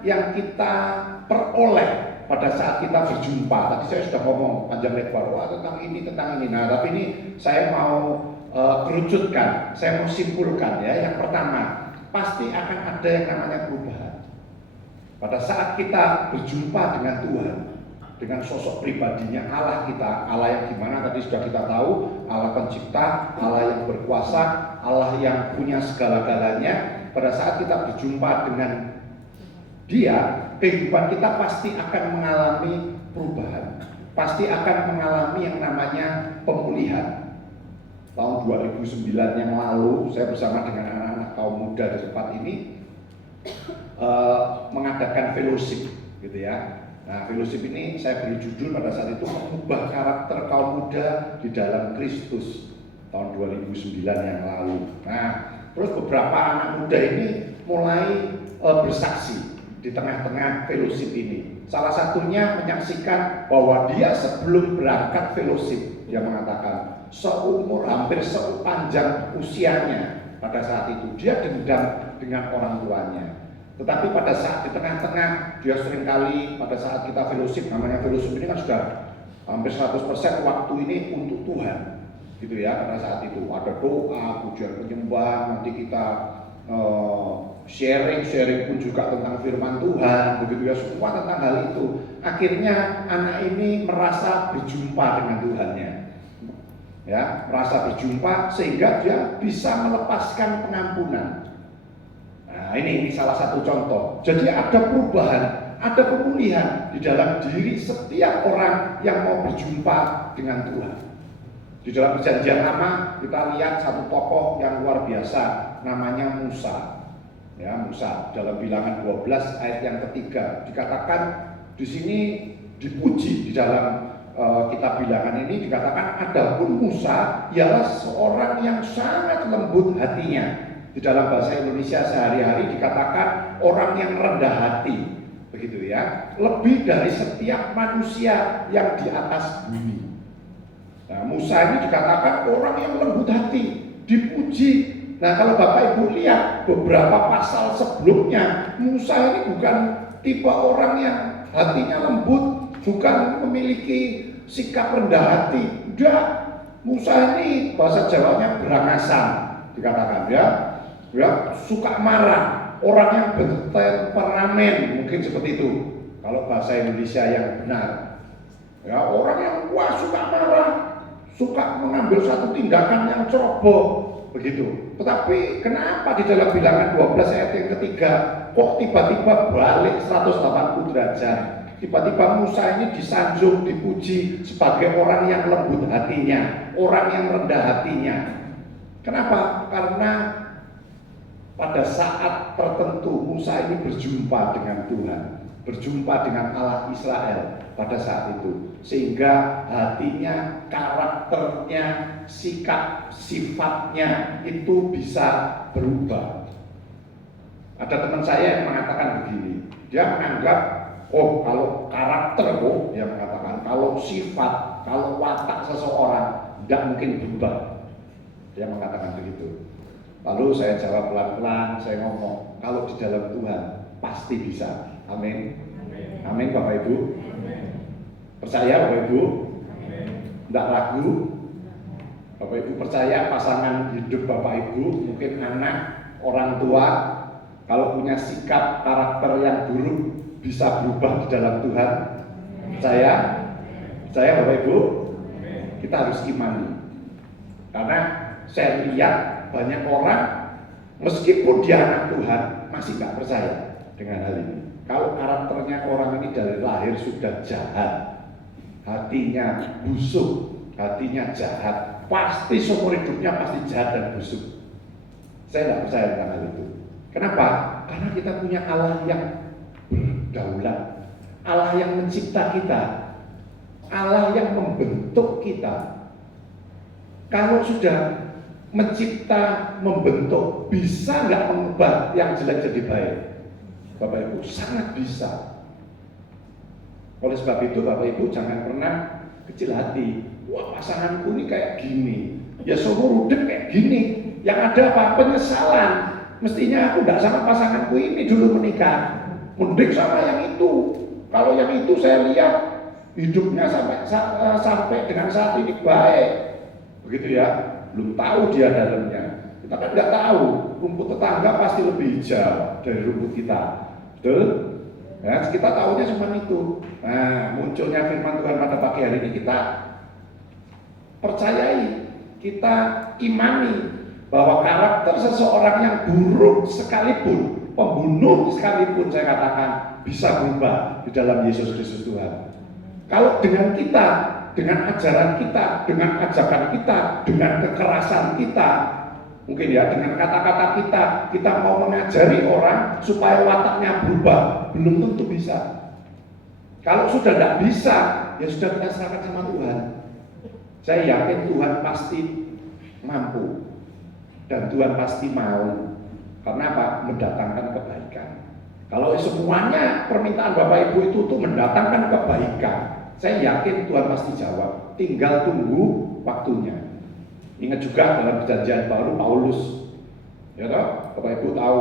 yang kita peroleh pada saat kita berjumpa. Tadi saya sudah ngomong panjang lebar, wah tentang ini. Nah, tapi ini saya mau kerucutkan, saya mau simpulkan ya. Yang pertama, pasti akan ada yang namanya perubahan. Pada saat kita berjumpa dengan Tuhan, dengan sosok pribadinya Allah kita, Allah yang gimana tadi sudah kita tahu, Allah pencipta, Allah yang berkuasa, Allah yang punya segala-galanya. Pada saat kita berjumpa dengan Dia, kehidupan kita pasti akan mengalami perubahan, pasti akan mengalami yang namanya pemulihan. Tahun 2009 yang lalu, saya bersama dengan anak-anak kaum muda di tempat ini mengadakan fellowship, gitu ya. Nah, fellowship ini saya beri judul pada saat itu, mengubah karakter kaum muda di dalam Kristus, tahun 2009 yang lalu. Nah, terus beberapa anak muda ini mulai bersaksi di tengah-tengah fellowship ini. Salah satunya menyaksikan bahwa dia sebelum berangkat fellowship, dia mengatakan hampir sepanjang usianya pada saat itu dia dendam dengan orang tuanya. Tetapi pada saat di tengah-tengah, dia seringkali pada saat kita fellowship, namanya fellowship ini kan sudah hampir 100% waktu ini untuk Tuhan, gitu ya. Pada saat itu ada doa, pujian penyembahan, nanti kita sharing pun juga tentang firman Tuhan, begitu ya, semua tentang hal itu. Akhirnya anak ini merasa berjumpa dengan Tuhannya, ya, merasa berjumpa sehingga dia bisa melepaskan pengampunan. Nah, ini salah satu contoh. Jadi ada perubahan, ada pemulihan di dalam diri setiap orang yang mau berjumpa dengan Tuhan. Di dalam Perjanjian Lama kita lihat satu tokoh yang luar biasa, namanya Musa. Ya, Musa dalam Bilangan 12 ayat yang ketiga dikatakan di sini dipuji di dalam kitab Bilangan ini dikatakan, adapun Musa ialah seorang yang sangat lembut hatinya. Di dalam bahasa Indonesia sehari-hari dikatakan orang yang rendah hati, begitu ya, lebih dari setiap manusia yang di atas bumi. Nah, Musa ini dikatakan orang yang lembut hati, dipuji. Nah, kalau Bapak Ibu lihat beberapa pasal sebelumnya, Musa ini bukan tipe orang yang hatinya lembut, bukan memiliki sikap rendah hati. Enggak, Musa ini bahasa Jawanya berangasan, dikatakan ya, suka marah, orang yang bertemperamen, mungkin seperti itu kalau bahasa Indonesia yang benar. Ya, orang yang suka marah, suka mengambil satu tindakan yang ceroboh, begitu. Tetapi kenapa di dalam Bilangan 12 ayat yang ketiga kok tiba-tiba balik 180 derajat? Tiba-tiba Musa ini disanjung, dipuji sebagai orang yang lembut hatinya, orang yang rendah hatinya. Kenapa? Karena pada saat tertentu Musa ini berjumpa dengan Tuhan, berjumpa dengan Allah Israel pada saat itu, sehingga hatinya, karakternya, sikap, sifatnya itu bisa berubah. Ada teman saya yang mengatakan begini, dia menganggap, oh kalau karakter, oh dia mengatakan, kalau sifat, kalau watak seseorang tidak mungkin berubah. Dia mengatakan begitu. Lalu saya jawab pelan-pelan, saya ngomong, kalau di dalam Tuhan pasti bisa. Amin. Amin Bapak Ibu. Percaya Bapak Ibu? Tidak ragu. Bapak Ibu percaya pasangan hidup Bapak Ibu, mungkin anak, orang tua, kalau punya sikap karakter yang buruk bisa berubah di dalam Tuhan? Percaya? Percaya Bapak Ibu? Kita harus imani. Karena saya lihat banyak orang meskipun dia anak Tuhan masih nggak percaya dengan hal ini. Kalau karakternya orang ini dari lahir sudah jahat, hatinya busuk, hatinya jahat, pasti seumur hidupnya pasti jahat dan busuk. Saya nggak percaya tentang hal itu. Kenapa? Karena kita punya Allah yang berdaulat, Allah yang mencipta kita, Allah yang membentuk kita. Kalau sudah mencipta, membentuk, bisa nggak mengubah yang jelek jadi baik? Bapak Ibu, sangat bisa. Oleh sebab itu Bapak Ibu jangan pernah kecil hati. Wah pasanganku ini kayak gini, ya seumur hidup kayak gini. Yang ada apa? Penyesalan. Mestinya aku tidak sama pasanganku ini dulu menikah, mending sama yang itu. Kalau yang itu saya lihat hidupnya sampai dengan saat ini baik, begitu ya. Belum tahu dia dalamnya. Kita kan nggak tahu. Rumput tetangga pasti lebih hijau dari rumput kita, betul? Ya, kita tahunya cuma itu. Nah, munculnya firman Tuhan pada pagi hari ini kita percayai, kita imani bahwa karakter seseorang yang buruk sekalipun, pembunuh sekalipun saya katakan bisa berubah di dalam Yesus Kristus Tuhan. Kalau dengan kita, dengan ajaran kita, dengan ajakan kita, dengan kekerasan kita, mungkin ya dengan kata-kata kita mau mengajari orang supaya wataknya berubah, belum tentu bisa. Kalau sudah tidak bisa, ya sudah kita serahkan sama Tuhan. Saya yakin Tuhan pasti mampu. Dan Tuhan pasti mau. Karena apa? Mendatangkan kebaikan. Kalau semuanya permintaan Bapak Ibu itu untuk mendatangkan kebaikan, saya yakin Tuhan pasti jawab. Tinggal tunggu waktunya. Ingat juga dalam perjanjian baru Paulus, ya toh? Bapak Ibu tahu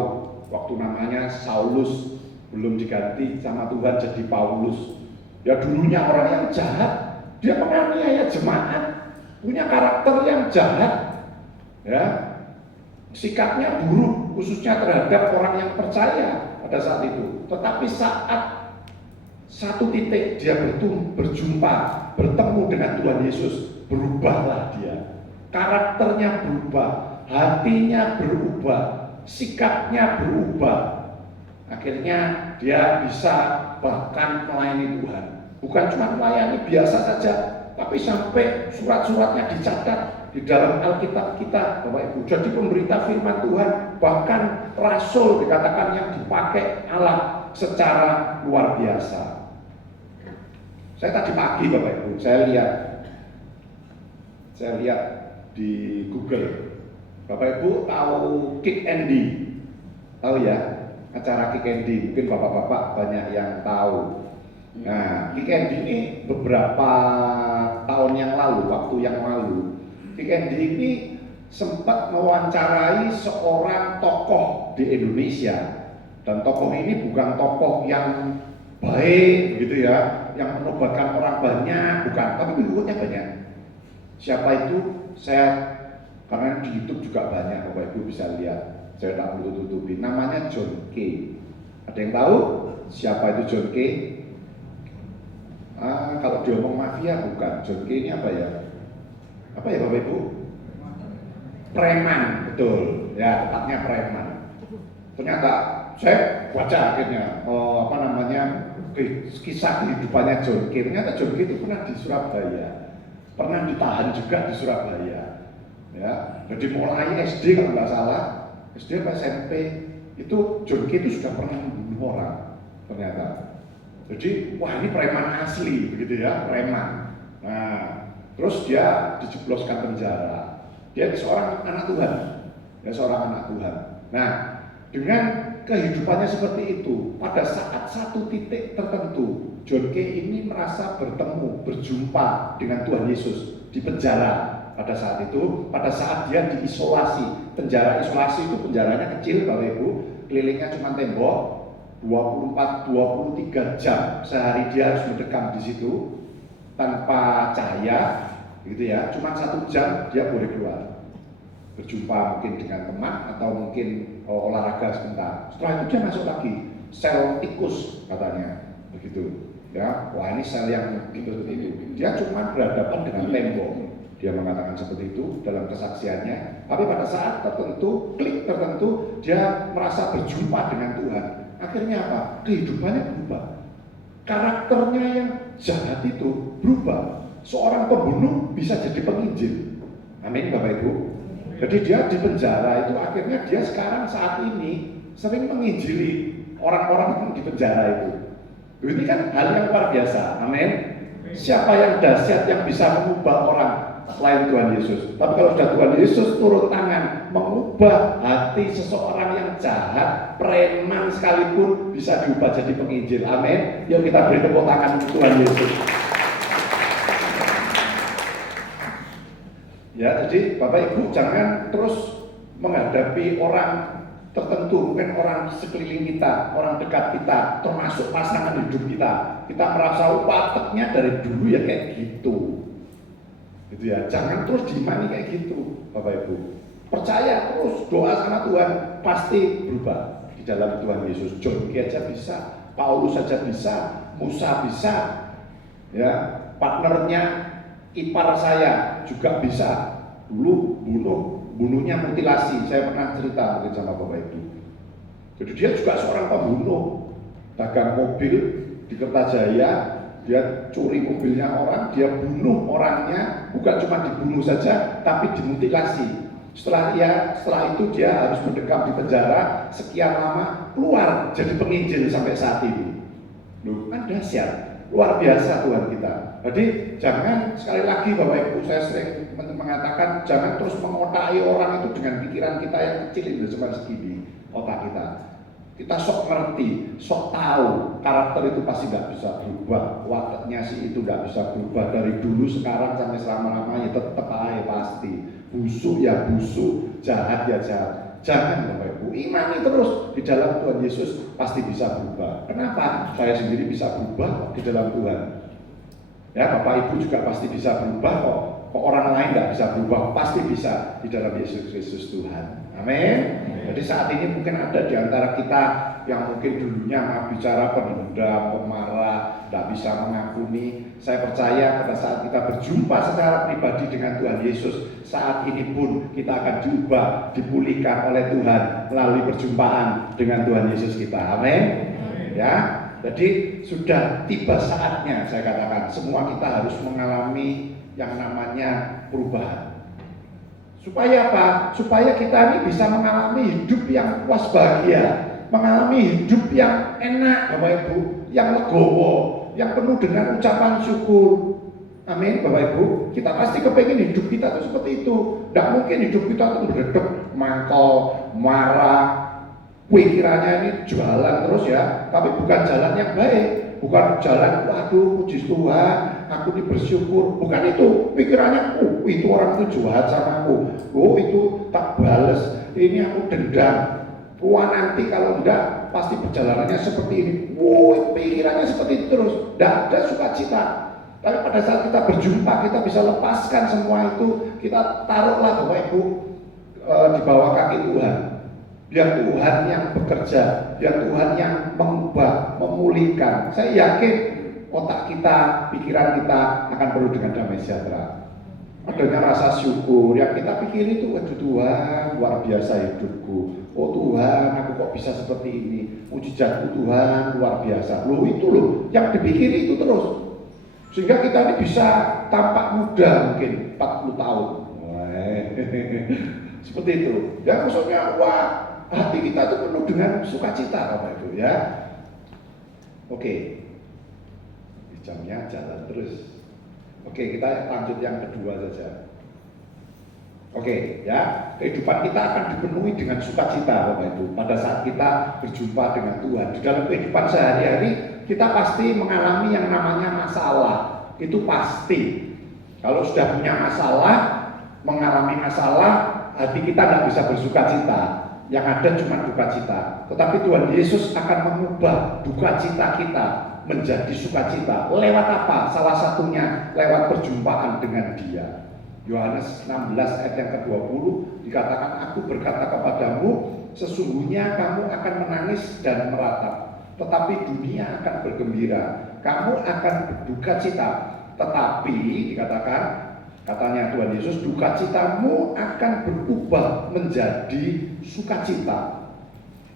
waktu namanya Saulus belum diganti sama Tuhan jadi Paulus. Ya dulunya orang yang jahat, dia penganiaya jemaat, punya karakter yang jahat, ya. Sikapnya buruk, khususnya terhadap orang yang percaya pada saat itu. Tetapi saat satu titik dia berjumpa, bertemu dengan Tuhan Yesus, berubahlah dia. Karakternya berubah, hatinya berubah, sikapnya berubah. Akhirnya dia bisa bahkan melayani Tuhan. Bukan cuma melayani biasa saja, tapi sampai surat-suratnya dicatat di dalam Alkitab kita, Bapak Ibu. Jadi pemberita firman Tuhan, bahkan rasul dikatakan yang dipakai Allah secara luar biasa. Saya tadi pagi Bapak Ibu, saya lihat di Google. Bapak Ibu tahu Kick Andy? Tahu ya? Acara Kick Andy, mungkin bapak-bapak banyak yang tahu. Nah, Kick Andy ini beberapa tahun yang lalu, waktu yang lalu, Kick Andy ini sempat mewawancarai seorang tokoh di Indonesia. Dan tokoh ini bukan tokoh yang baik gitu ya, yang menobatkan orang banyak, bukan, tapi pengikutnya banyak. Siapa itu? Karena di YouTube juga banyak, Bapak Ibu bisa lihat. Saya tak perlu tutupi. Namanya John Kay. Ada yang tahu siapa itu John Kay? Kalau diomong mafia bukan. John Kay ini apa ya? Apa ya Bapak Ibu? Preman, betul. Ya, tepatnya preman. Ternyata saya baca akhirnya kisah kehidupannya John Kay. Ternyata John Kay itu pernah di Surabaya, pernah ditahan juga di Surabaya. Ya, jadi mulai SD kalau nggak salah SD atau SMP itu John Kay itu sudah pernah membunuh orang ternyata. Jadi wah ini preman asli begitu ya, preman. Nah terus dia dijebloskan penjara. Dia seorang anak Tuhan, ya seorang anak Tuhan. Nah dengan kehidupannya seperti itu, pada saat satu titik tertentu John Kay ini merasa bertemu, berjumpa dengan Tuhan Yesus di penjara. Pada saat itu, pada saat dia diisolasi, penjara isolasi itu penjaranya kecil Bapak Ibu, kelilingnya cuma tembok, 24-23 jam sehari dia harus mendekam di situ tanpa cahaya, gitu ya. Cuma 1 jam dia boleh keluar, berjumpa mungkin dengan teman atau mungkin olahraga sebentar. Setelah itu dia masuk lagi sel tikus katanya, begitu. Ya, wah ini sel yang seperti itu. Dia cuma berhadapan dengan tembok. Dia mengatakan seperti itu dalam kesaksiannya. Tapi pada saat tertentu, klik tertentu, dia merasa berjumpa dengan Tuhan. Akhirnya apa? Kehidupannya berubah. Karakternya yang jahat itu berubah. Seorang pembunuh bisa jadi penginjil. Amin Bapak Ibu. Jadi dia di penjara itu akhirnya dia sekarang saat ini sering menginjili orang-orang yang di penjara itu. Ini kan hal yang luar biasa. Amin. Siapa yang dahsyat yang bisa mengubah orang selain Tuhan Yesus? Tapi kalau sudah Tuhan Yesus turun tangan mengubah hati seseorang yang jahat, preman sekalipun bisa diubah jadi penginjil. Amin. Yuk kita beri tepuk tangan untuk Tuhan Yesus. Ya, jadi Bapak Ibu jangan terus menghadapi orang tertentu, mungkin orang sekeliling kita, orang dekat kita, termasuk pasangan hidup kita. Kita merasa wataknya dari dulu ya kayak gitu. Gitu ya. Jangan terus diimani kayak gitu, Bapak Ibu. Percaya terus, doa sama Tuhan pasti berubah di dalam Tuhan Yesus. John Kay aja bisa, Paulus saja bisa, Musa bisa. Ya, partnernya ipar saya juga bisa. Dulu bunuhnya mutilasi. Saya pernah cerita mungkin sama Bapak Ibu. Jadi dia juga seorang pembunuh, dagang mobil di Kertajaya, dia curi mobilnya orang, dia bunuh orangnya, bukan cuma dibunuh saja, tapi dimutilasi. Setelah itu dia harus mendekam di penjara sekian lama, keluar jadi penginjil sampai saat ini. Loh, kan dahsyat. Luar biasa Tuhan kita. Jadi jangan, sekali lagi Bapak Ibu, saya sering mengatakan jangan terus mengotai orang itu dengan pikiran kita yang kecil itu cuma segini otak kita. Kita sok ngerti, sok tahu karakter itu pasti nggak bisa berubah. Wataknya sih itu nggak bisa berubah dari dulu sekarang sampai selama-lamanya tetap aja pasti. Busuk ya busuk, jahat ya jahat. Jangan Bapak Ibu, imani terus di dalam Tuhan Yesus pasti bisa berubah. Kenapa? Saya sendiri bisa berubah di dalam Tuhan. Ya, Bapak Ibu juga pasti bisa berubah kok. Orang lain nggak bisa berubah, pasti bisa di dalam Yesus Kristus Tuhan. Amin. Jadi saat ini mungkin ada di antara kita yang mungkin dulunya bicara pendendam, pemarah, nggak bisa mengampuni. Saya percaya pada saat kita berjumpa secara pribadi dengan Tuhan Yesus, saat ini pun kita akan diubah, dipulihkan oleh Tuhan melalui perjumpaan dengan Tuhan Yesus kita. Amin. Ya. Jadi sudah tiba saatnya, saya katakan, semua kita harus mengalami yang namanya perubahan. Supaya apa? Supaya kita ini bisa mengalami hidup yang puas bahagia, mengalami hidup yang enak, Bapak Ibu, yang legowo, yang penuh dengan ucapan syukur. Amin, Bapak Ibu. Kita pasti kepingin hidup kita itu seperti itu. Tidak mungkin hidup kita itu berdedek, mangkal, marah. Pikirannya ini jualan terus ya, tapi bukan jalan yang baik, bukan jalan waduh puji Tuhan, aku ini bersyukur, bukan itu. Pikirannya, itu orang itu jahat sama aku, itu tak bales, ini aku dendam. Wah nanti kalau enggak pasti perjalanannya seperti ini. Pikirannya seperti itu terus, tidak ada sukacita. Tapi pada saat kita berjumpa, kita bisa lepaskan semua itu, kita taruhlah Bapak Ibu di bawah kaki Tuhan. Biar Tuhan yang bekerja, biar Tuhan yang mengubah, memulihkan. Saya yakin otak kita, pikiran kita akan penuh dengan damai sejahtera. Adanya rasa syukur, yang kita pikir itu, waduh Tuhan, luar biasa hidupku. Oh Tuhan, aku kok bisa seperti ini. Mujizatku Tuhan, luar biasa. Loh itu loh, yang dipikir itu terus. Sehingga kita ini bisa tampak muda mungkin 40 tahun. Seperti itu. Ya maksudnya, wah hati kita itu penuh dengan sukacita Bapak Ibu ya. Oke, jamnya jalan terus. Oke, kita lanjut yang kedua saja. Oke, ya, kehidupan kita akan dipenuhi dengan sukacita Bapak Ibu pada saat kita berjumpa dengan Tuhan. Di dalam kehidupan sehari-hari kita pasti mengalami yang namanya masalah. Itu pasti. Kalau sudah punya masalah, mengalami masalah, hati kita tidak bisa bersukacita. Yang ada cuma duka cita. Tetapi Tuhan Yesus akan mengubah duka cita kita menjadi sukacita. Lewat apa? Salah satunya lewat perjumpaan dengan Dia. Yohanes 16 ayat yang ke-20 dikatakan, aku berkata kepadamu, sesungguhnya kamu akan menangis dan meratap, tetapi dunia akan bergembira. Kamu akan berduka cita, tetapi dikatakan, katanya Tuhan Yesus, duka citamu akan berubah menjadi sukacita.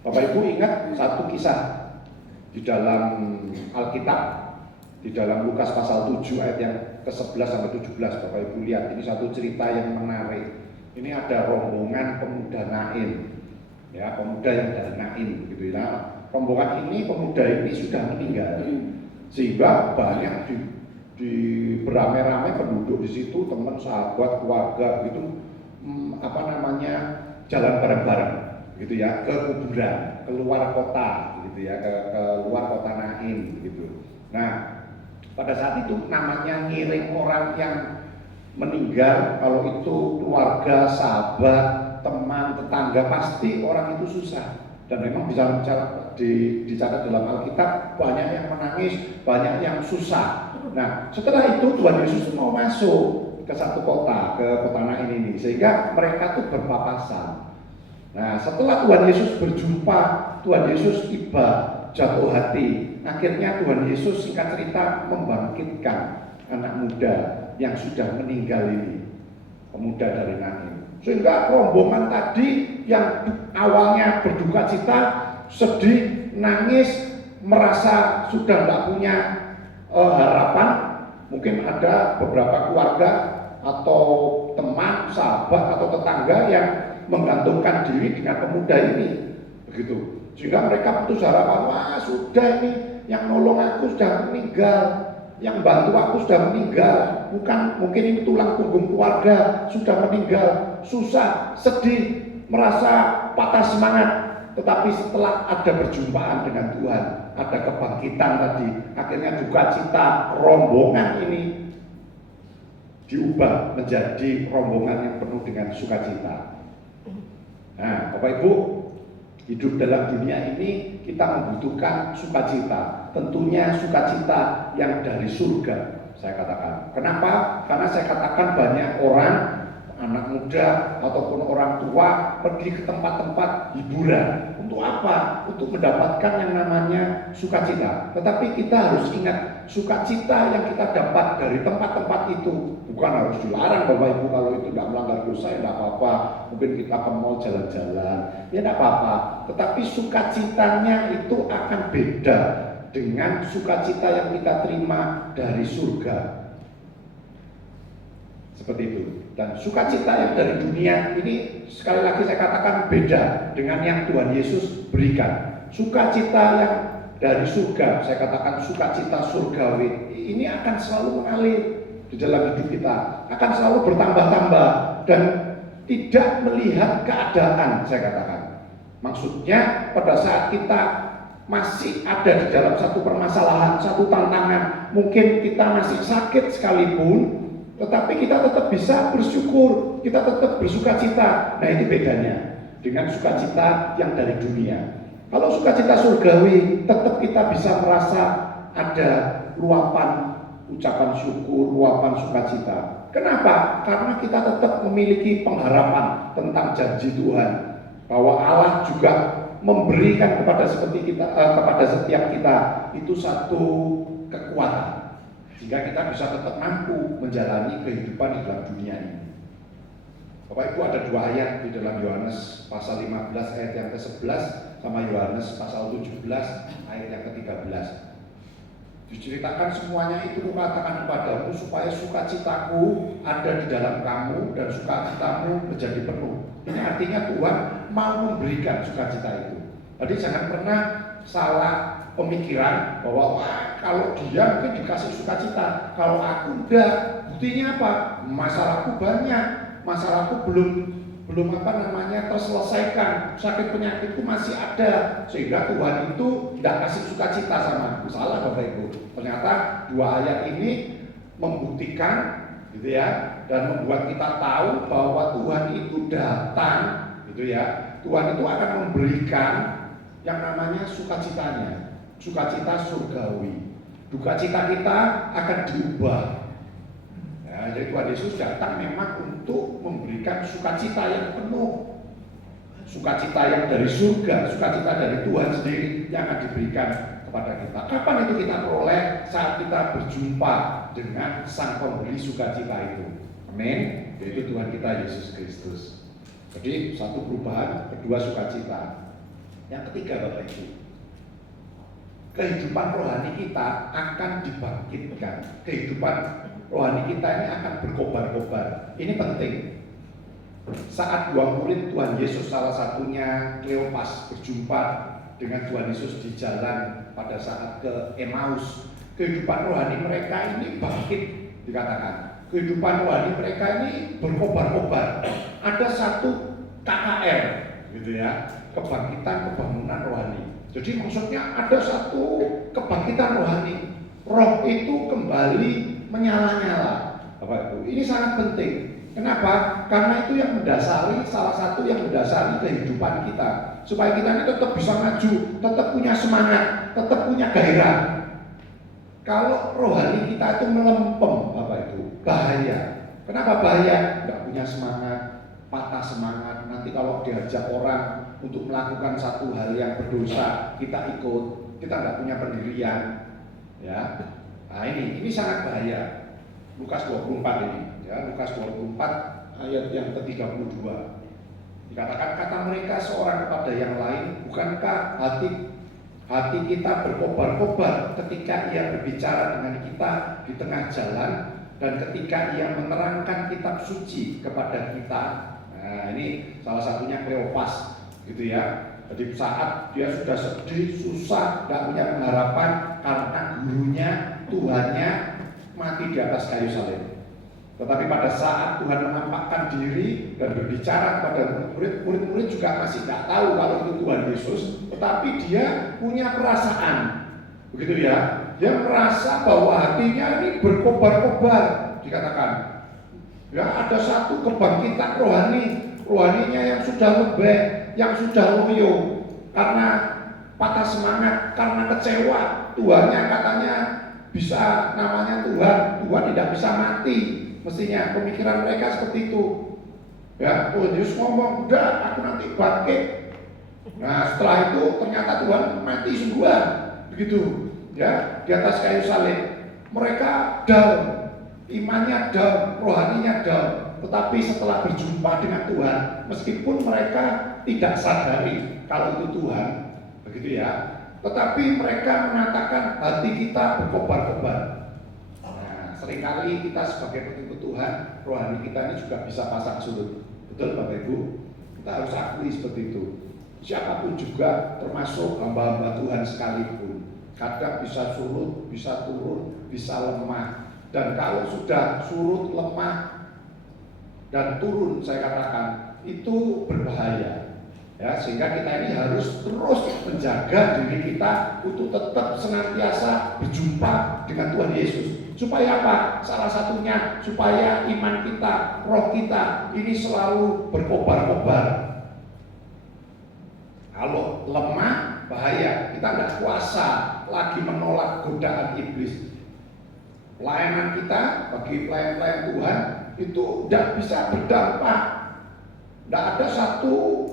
Bapak Ibu ingat satu kisah di dalam Alkitab, di dalam Lukas pasal 7 ayat yang ke-11 sampai 17. Bapak Ibu lihat, ini satu cerita yang menarik. Ini ada rombongan pemuda Nain. Ya, pemuda yang dari Nain gitu ya. Rombongan ini, pemuda ini sudah meninggal. Sehingga banyak di beramai-ramai penduduk di situ, teman, sahabat, keluarga gitu, jalan bareng-bareng gitu ya, ke kuburan, keluar kota gitu ya, ke luar kota Nain gitu. Nah, pada saat itu namanya ngiring orang yang meninggal, kalau itu keluarga, sahabat, teman, tetangga, pasti orang itu susah. Dan memang bisa dicatat dalam Alkitab, banyak yang menangis, banyak yang susah. Nah, setelah itu Tuhan Yesus mau masuk ke satu kota, ke kota Nain ini, sehingga mereka tuh berpapasan. Nah, setelah Tuhan Yesus berjumpa, Tuhan Yesus tiba, jatuh hati. Akhirnya Tuhan Yesus singkat cerita membangkitkan anak muda yang sudah meninggal ini, pemuda dari Nain. Sehingga rombongan tadi yang awalnya berduka cita, sedih, nangis, merasa sudah tidak punya harapan. Mungkin ada beberapa keluarga atau teman, sahabat atau tetangga yang menggantungkan diri dengan pemuda ini, begitu. Sehingga mereka putus harapan, wah sudah ini, yang nolong aku sudah meninggal, yang bantu aku sudah meninggal, mungkin ini tulang punggung keluarga sudah meninggal, susah, sedih, merasa patah semangat. Tetapi setelah ada perjumpaan dengan Tuhan, ada kebangkitan tadi, akhirnya duka cita rombongan ini diubah menjadi rombongan yang penuh dengan sukacita. Nah, Bapak Ibu, hidup dalam dunia ini kita membutuhkan sukacita. Tentunya sukacita yang dari surga, saya katakan. Kenapa? Karena saya katakan banyak orang, anak muda ataupun orang tua pergi ke tempat-tempat hiburan. Untuk apa? Untuk mendapatkan yang namanya sukacita. Tetapi kita harus ingat, sukacita yang kita dapat dari tempat-tempat itu bukan harus dilarang Bapak Ibu. Kalau itu tidak melanggar dosa, ya tidak apa-apa. Mungkin kita akan mau jalan-jalan, ya tidak apa-apa. Tetapi sukacitanya itu akan beda dengan sukacita yang kita terima dari surga. Seperti itu. Dan sukacita yang dari dunia ini sekali lagi saya katakan beda dengan yang Tuhan Yesus berikan. Sukacita yang dari surga, saya katakan sukacita surgawi, ini akan selalu mengalir di dalam hidup kita, akan selalu bertambah-tambah dan tidak melihat keadaan, saya katakan. Maksudnya pada saat kita masih ada di dalam satu permasalahan, satu tantangan, mungkin kita masih sakit sekalipun, tetapi kita tetap bisa bersyukur, kita tetap bersukacita. Nah, ini bedanya dengan sukacita yang dari dunia. Kalau sukacita surgawi, tetap kita bisa merasa ada luapan ucapan syukur, luapan sukacita. Kenapa? Karena kita tetap memiliki pengharapan tentang janji Tuhan, bahwa Allah juga memberikan kepada kepada setiap kita itu satu kekuatan, sehingga kita bisa tetap mampu menjalani kehidupan di dalam dunia ini. Bapak Ibu, ada dua ayat di dalam Yohanes pasal 15 ayat yang ke-11 sama Yohanes pasal 17 ayat yang ke-13. Diceritakan semuanya itu kukatakan kepadamu supaya sukacitaku ada di dalam kamu dan sukacitamu menjadi penuh. Ini artinya Tuhan mau memberikan sukacita itu. Jadi jangan pernah salah pemikiran bahwa wah, kalau dia mungkin dikasih sukacita, kalau aku enggak. Buktinya apa? Masalahku banyak, masalahku belum terselesaikan, sakit penyakitku masih ada, sehingga Tuhan itu tidak kasih sukacita sama aku. Salah Bapak Ibu. Ternyata dua ayat ini membuktikan gitu ya, dan membuat kita tahu bahwa Tuhan itu datang gitu ya. Tuhan itu akan memberikan yang namanya sukacitanya, sukacita surgawi. Duka cita kita akan diubah. Jadi Tuhan Yesus datang memang untuk memberikan sukacita yang penuh, sukacita yang dari surga, sukacita dari Tuhan sendiri yang akan diberikan kepada kita. Kapan itu kita peroleh? Saat kita berjumpa dengan Sang Pemberi sukacita itu. Amin. Yaitu Tuhan kita Yesus Kristus. Jadi satu perubahan, kedua sukacita. Yang ketiga Bapak Ibu, kehidupan rohani kita akan dibangkitkan. Kehidupan rohani kita ini akan berkobar-kobar. Ini penting. Saat dua murid Tuhan Yesus, salah satunya Kleopas, berjumpa dengan Tuhan Yesus di jalan pada saat ke Emmaus, kehidupan rohani mereka ini bangkit, dikatakan. Kehidupan rohani mereka ini berkobar-kobar. Ada satu KKR, gitu ya, kebangkitan kebangunan rohani. Jadi maksudnya ada satu kebangkitan rohani. Roh itu kembali menyala-nyala. Bapak Ibu, ini sangat penting. Kenapa? Karena itu yang mendasari, salah satu yang mendasari kehidupan kita. Supaya kita ini tetap bisa maju, tetap punya semangat, tetap punya gairah. Kalau rohani kita itu melempem, Bapak Ibu, bahaya. Kenapa bahaya? Nggak punya semangat, patah semangat. Nanti kalau diajak orang untuk melakukan satu hal yang berdosa, kita ikut, kita nggak punya pendirian. Ya, nah ini sangat bahaya. Lukas 24 ini, ya, Lukas 24 ayat yang ke-32. Dikatakan, kata mereka seorang kepada yang lain, bukankah hati kita berkobar-kobar ketika ia berbicara dengan kita di tengah jalan dan ketika ia menerangkan kitab suci kepada kita. Nah, ini salah satunya Kleopas, gitu ya. Jadi saat dia sudah sedih, susah, gak punya pengharapan karena gurunya, Tuhannya mati di atas kayu salib. Tetapi pada saat Tuhan menampakkan diri dan berbicara kepada murid-murid juga masih gak tahu kalau itu Tuhan Yesus, tetapi dia punya perasaan, begitu ya. Dia merasa bahwa hatinya ini berkobar-kobar, dikatakan. Ya, ada satu kebangkitan rohaninya yang sudah lembek, yang sudah loyo karena patah semangat, karena kecewa. Tuhannya katanya bisa, namanya Tuhan tidak bisa mati. Mestinya pemikiran mereka seperti itu. Ya, Tuhan Yesus ngomong, udah aku nanti bangkit. Nah, setelah itu ternyata Tuhan mati sungguhan, begitu. Ya, di atas kayu salib. Mereka down, imannya down, rohaninya down. Tetapi setelah berjumpa dengan Tuhan, meskipun mereka tidak sadari kalau itu Tuhan, begitu ya, tetapi mereka mengatakan hati kita berkobar-kobar. Nah, seringkali kita sebagai pengikut Tuhan, rohani kita ini juga bisa pasang surut. Betul Bapak Ibu? Kita harus akui seperti itu. Siapapun juga, termasuk hamba-hamba Tuhan sekalipun, kadang bisa surut, bisa turun, bisa lemah. Dan kalau sudah surut, lemah, dan turun, saya katakan itu berbahaya. Ya, sehingga kita ini harus terus menjaga diri kita untuk tetap senantiasa berjumpa dengan Tuhan Yesus. Supaya apa? Salah satunya supaya iman kita, roh kita ini selalu berkobar-kobar. Kalau lemah, bahaya. Kita nggak kuasa lagi menolak godaan iblis. Pelayanan kita bagi pelayan-pelayan Tuhan itu tidak bisa berdampak. Tidak ada satu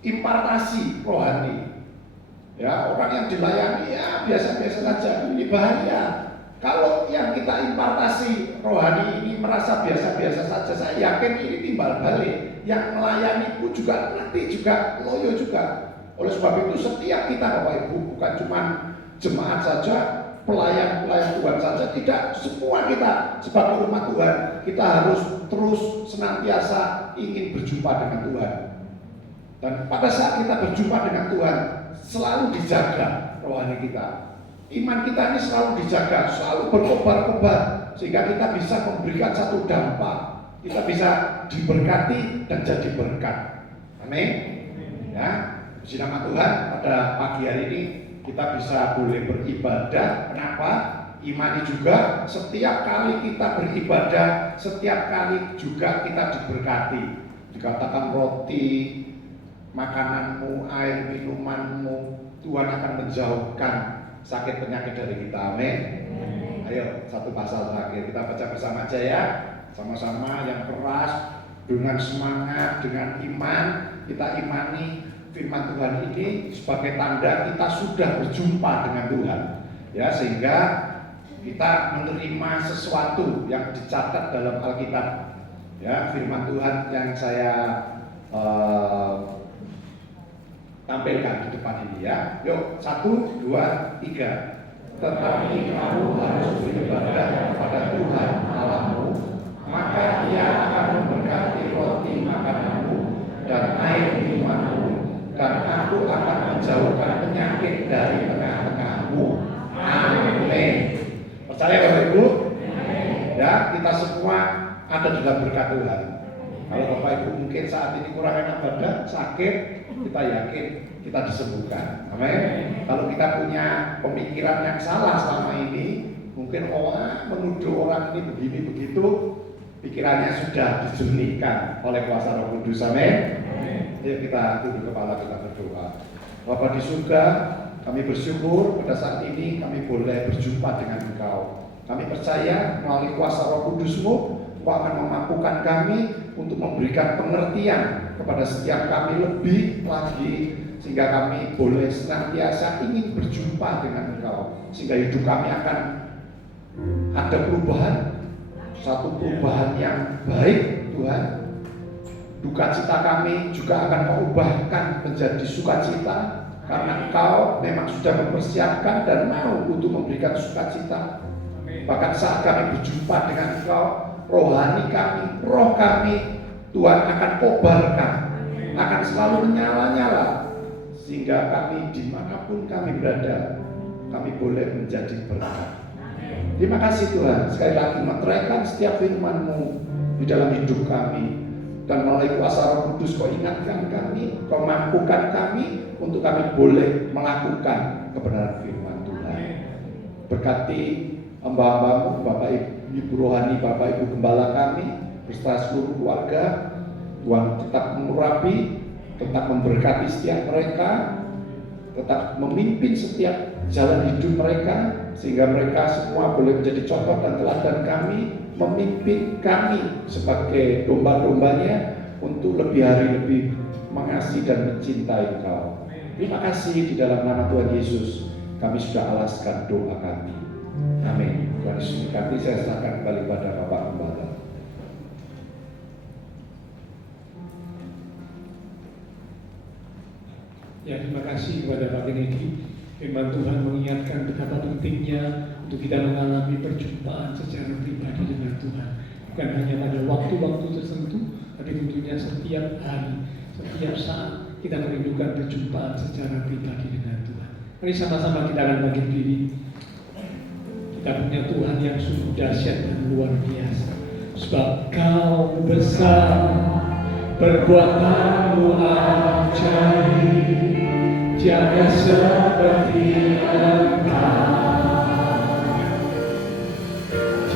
impartasi rohani. Ya, orang yang dilayani ya biasa-biasa saja. Ini bahaya. Kalau yang kita impartasi rohani ini merasa biasa-biasa saja, saya yakin ini timbal balik. Yang melayani pun juga nanti juga loyo juga. Oleh sebab itu setiap kita Bapak Ibu, bukan cuma jemaat saja, pelayan-pelayan Tuhan saja, tidak. Semua kita sebagai umat Tuhan, kita harus terus senantiasa ingin berjumpa dengan Tuhan. Dan pada saat kita berjumpa dengan Tuhan, selalu dijaga rohani kita. Iman kita ini selalu dijaga, selalu berkobar-kobar, sehingga kita bisa memberikan satu dampak. Kita bisa diberkati dan jadi berkat. Amin. Ya, puji nama Tuhan, pada pagi hari ini kita bisa boleh beribadah. Kenapa? Imani juga setiap kali kita beribadah, setiap kali juga kita diberkati. Dikatakan roti, makananmu, air minumanmu, Tuhan akan menjauhkan sakit penyakit dari kita. Amin. Ayo, satu pasal terakhir kita baca bersama aja ya. Sama-sama yang keras, dengan semangat, dengan iman, kita imani firman Tuhan ini sebagai tanda kita sudah berjumpa dengan Tuhan. Ya, sehingga kita menerima sesuatu yang dicatat dalam Alkitab. Ya, firman Tuhan yang saya tampilkan di depan ini ya. Yuk, 1, 2, 3. Tetapi kamu harus beribadah kepada Tuhan Allahmu, maka Ia akan memberkati roti makananmu dan air minumanmu, dan Aku akan menjauhkan penyakit dari tengah-tengahmu. Amin. Percaya Bapak Ibu? Ya, kita semua ada dalam berkat Tuhan. Kalau Bapak Ibu mungkin saat ini kurang enak badan, sakit, kita yakin kita disembuhkan. Amin. Kalau kita punya pemikiran yang salah selama ini, mungkin menuduh orang ini begini begitu, pikirannya sudah dijernihkan oleh kuasa Roh Kudus. Amin. Ayo kita tunduk kepala, kita berdoa. Bapa di surga, kami bersyukur pada saat ini kami boleh berjumpa dengan Engkau. Kami percaya melalui kuasa Roh Kudus-Mu, Engkau akan memampukan kami untuk memberikan pengertian kepada setiap kami lebih lagi, sehingga kami boleh senantiasa ingin berjumpa dengan Engkau, sehingga hidup kami akan ada perubahan, satu perubahan yang baik Tuhan. Duka cita kami juga akan kau ubahkan menjadi sukacita, karena Engkau memang sudah mempersiapkan dan mau untuk memberikan sukacita. Bahkan saat kami berjumpa dengan Engkau, rohani kami, roh kami, Tuhan akan kobarkan, akan selalu menyala-nyala, sehingga kami dimanapun kami berada, kami boleh menjadi berkat. Terima kasih Tuhan, sekali lagi meteraikan setiap firman-Mu di dalam hidup kami, dan melalui kuasa Roh Kudus Kau ingatkan kami, Kau mampukan kami untuk kami boleh melakukan kebenaran firman Tuhan. Berkati hamba-Hamba-Mu, Bapak Ibu rohani, Bapak Ibu gembala kami, beserta seluruh keluarga. Tuhan tetap mengurapi, tetap memberkati setiap mereka, tetap memimpin setiap jalan hidup mereka, sehingga mereka semua boleh menjadi contoh dan teladan kami, memimpin kami sebagai domba-dombanya untuk lebih hari lebih mengasihi dan mencintai Engkau. Terima kasih, di dalam nama Tuhan Yesus kami sudah alaskan doa kami. Amin. Tuhan Yesus memberkati. Saya serahkan kembali pada Bapak Gembala. Ya, terima kasih kepada Pak Kennedy. Firman Tuhan mengingatkan betapa pentingnya untuk kita mengalami perjumpaan secara pribadi dengan Tuhan. Bukan hanya pada waktu-waktu tertentu, tapi tentunya setiap hari, setiap saat kita merindukan perjumpaan secara pribadi dengan Tuhan. Mari sama-sama kita akan bangkit diri. Kita punya Tuhan yang sungguh dahsyat dan luar biasa. Sebab Kau besar, perbuatanmu ajaib, tiada seperti Engkau,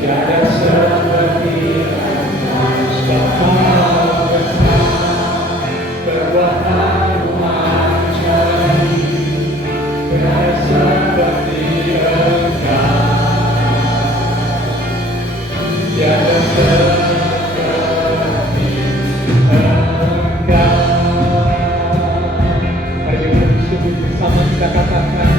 tiada seperti Engkau. Sebab Kau besar, perbuatanmu ajaib, tiada seperti Engkau, tiada seperti bersama kita katakan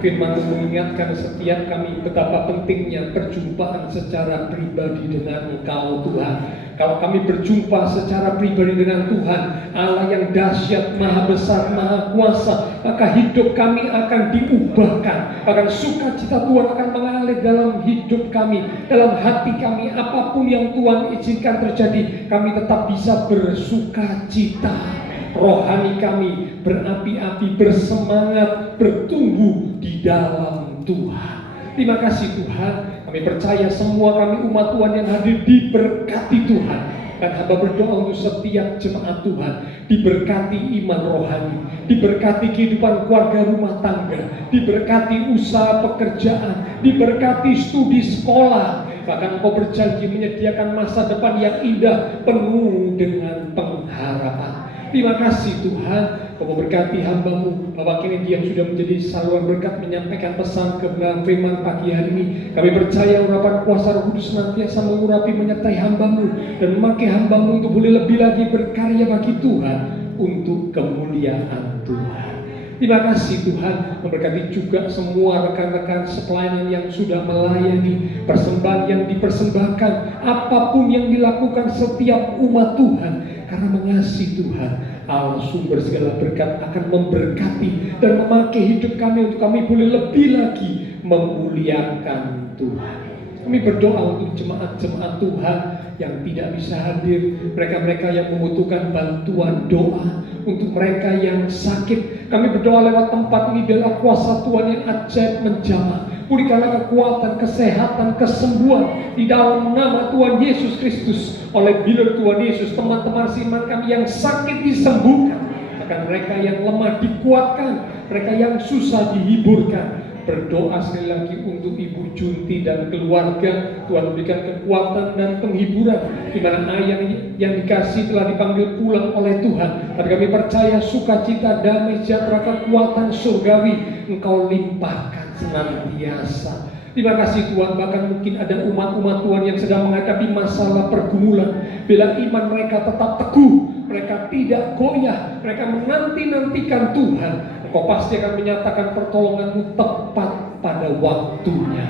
Firman mengingatkan setiap kami betapa pentingnya perjumpaan secara pribadi dengan Engkau Tuhan. Kalau kami berjumpa secara pribadi dengan Tuhan, Allah yang dahsyat, maha besar, maha kuasa, maka hidup kami akan diubahkan. Bahkan sukacita Tuhan akan mengalir dalam hidup kami, dalam hati kami. Apapun yang Tuhan izinkan terjadi, kami tetap bisa bersukacita. Rohani kami berapi-api, bersemangat, bertumbuh di dalam Tuhan. Terima kasih Tuhan, kami percaya semua kami umat Tuhan yang hadir diberkati Tuhan. Dan hamba berdoa untuk setiap jemaat Tuhan, diberkati iman rohani, diberkati kehidupan keluarga rumah tangga, diberkati usaha pekerjaan, diberkati studi sekolah. Bahkan Engkau berjanji menyediakan masa depan yang indah, penuh dengan pengharapan. Terima kasih Tuhan, Kau memberkati hamba-Mu Bapak Kennedy yang sudah menjadi saluran berkat menyampaikan pesan kebenaran firman pagi hari ini. Kami percaya urapan kuasa Roh Kudus senantiasa mengurapi menyertai hamba-Mu dan memakai hamba-Mu untuk boleh lebih lagi berkarya bagi Tuhan untuk kemuliaan Tuhan. Terima kasih Tuhan, memberkati juga semua rekan-rekan sepelayanan yang sudah melayani, persembahan yang dipersembahkan, apapun yang dilakukan setiap umat Tuhan, karena mengasihi Tuhan. Allah sumber segala berkat akan memberkati dan memakai hidup kami untuk kami boleh lebih lagi memuliakan Tuhan. Kami berdoa untuk jemaat-jemaat Tuhan yang tidak bisa hadir, mereka-mereka yang membutuhkan bantuan doa, untuk mereka yang sakit. Kami berdoa lewat tempat ini, biarlah kuasa Tuhan yang ajaib menjamah. Pulihkanlah kekuatan, kesehatan, kesembuhan di dalam nama Tuhan Yesus Kristus. Oleh bila Tuhan Yesus, teman-teman seiman kami yang sakit disembuhkan, bahkan mereka yang lemah dikuatkan, mereka yang susah dihiburkan. Berdoa sekali lagi untuk Ibu Junti dan keluarga, Tuhan berikan kekuatan dan penghiburan, di mana ayah yang dikasih telah dipanggil pulang oleh Tuhan. Dan kami percaya sukacita, damai, sejahtera, kekuatan surgawi Engkau limpahkan senantiasa. Terima kasih Tuhan, bahkan mungkin ada umat-umat Tuhan yang sedang menghadapi masalah pergumulan. Bila iman mereka tetap teguh, mereka tidak goyah, mereka menanti-nantikan Tuhan, Engkau pasti akan menyatakan pertolongan-Mu tepat pada waktunya.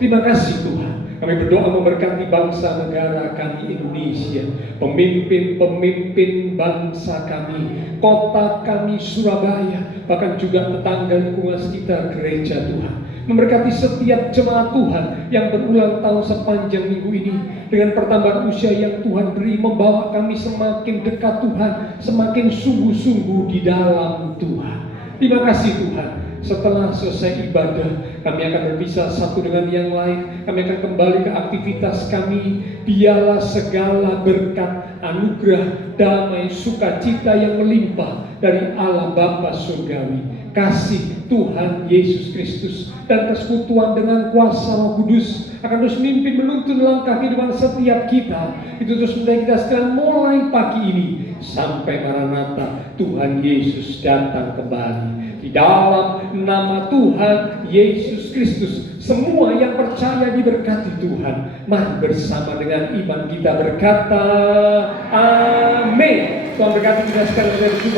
Terima kasih Tuhan. Kami berdoa memberkati bangsa negara kami Indonesia, pemimpin-pemimpin bangsa kami, kota kami Surabaya, bahkan juga tetangga lingkungan sekitar gereja Tuhan. Memberkati setiap jemaat Tuhan yang berulang tahun sepanjang minggu ini, dengan pertambahan usia yang Tuhan beri, membawa kami semakin dekat Tuhan, semakin sungguh-sungguh di dalam Tuhan. Terima kasih Tuhan. Setelah selesai ibadah, kami akan berpisah satu dengan yang lain. Kami akan kembali ke aktivitas kami. Biarlah segala berkat, anugerah, damai, sukacita yang melimpah dari Allah Bapa Surgawi, kasih Tuhan Yesus Kristus, dan persekutuan dengan kuasa Roh Kudus akan terus memimpin menuntun langkah kehidupan setiap kita. Itu terus menjadi kita sekarang mulai pagi ini sampai Maranatha Tuhan Yesus datang kembali. Di dalam nama Tuhan Yesus Kristus, semua yang percaya diberkati Tuhan. Mari bersama dengan iman kita berkata, amin. Tuhan berkati kita sekali lagi.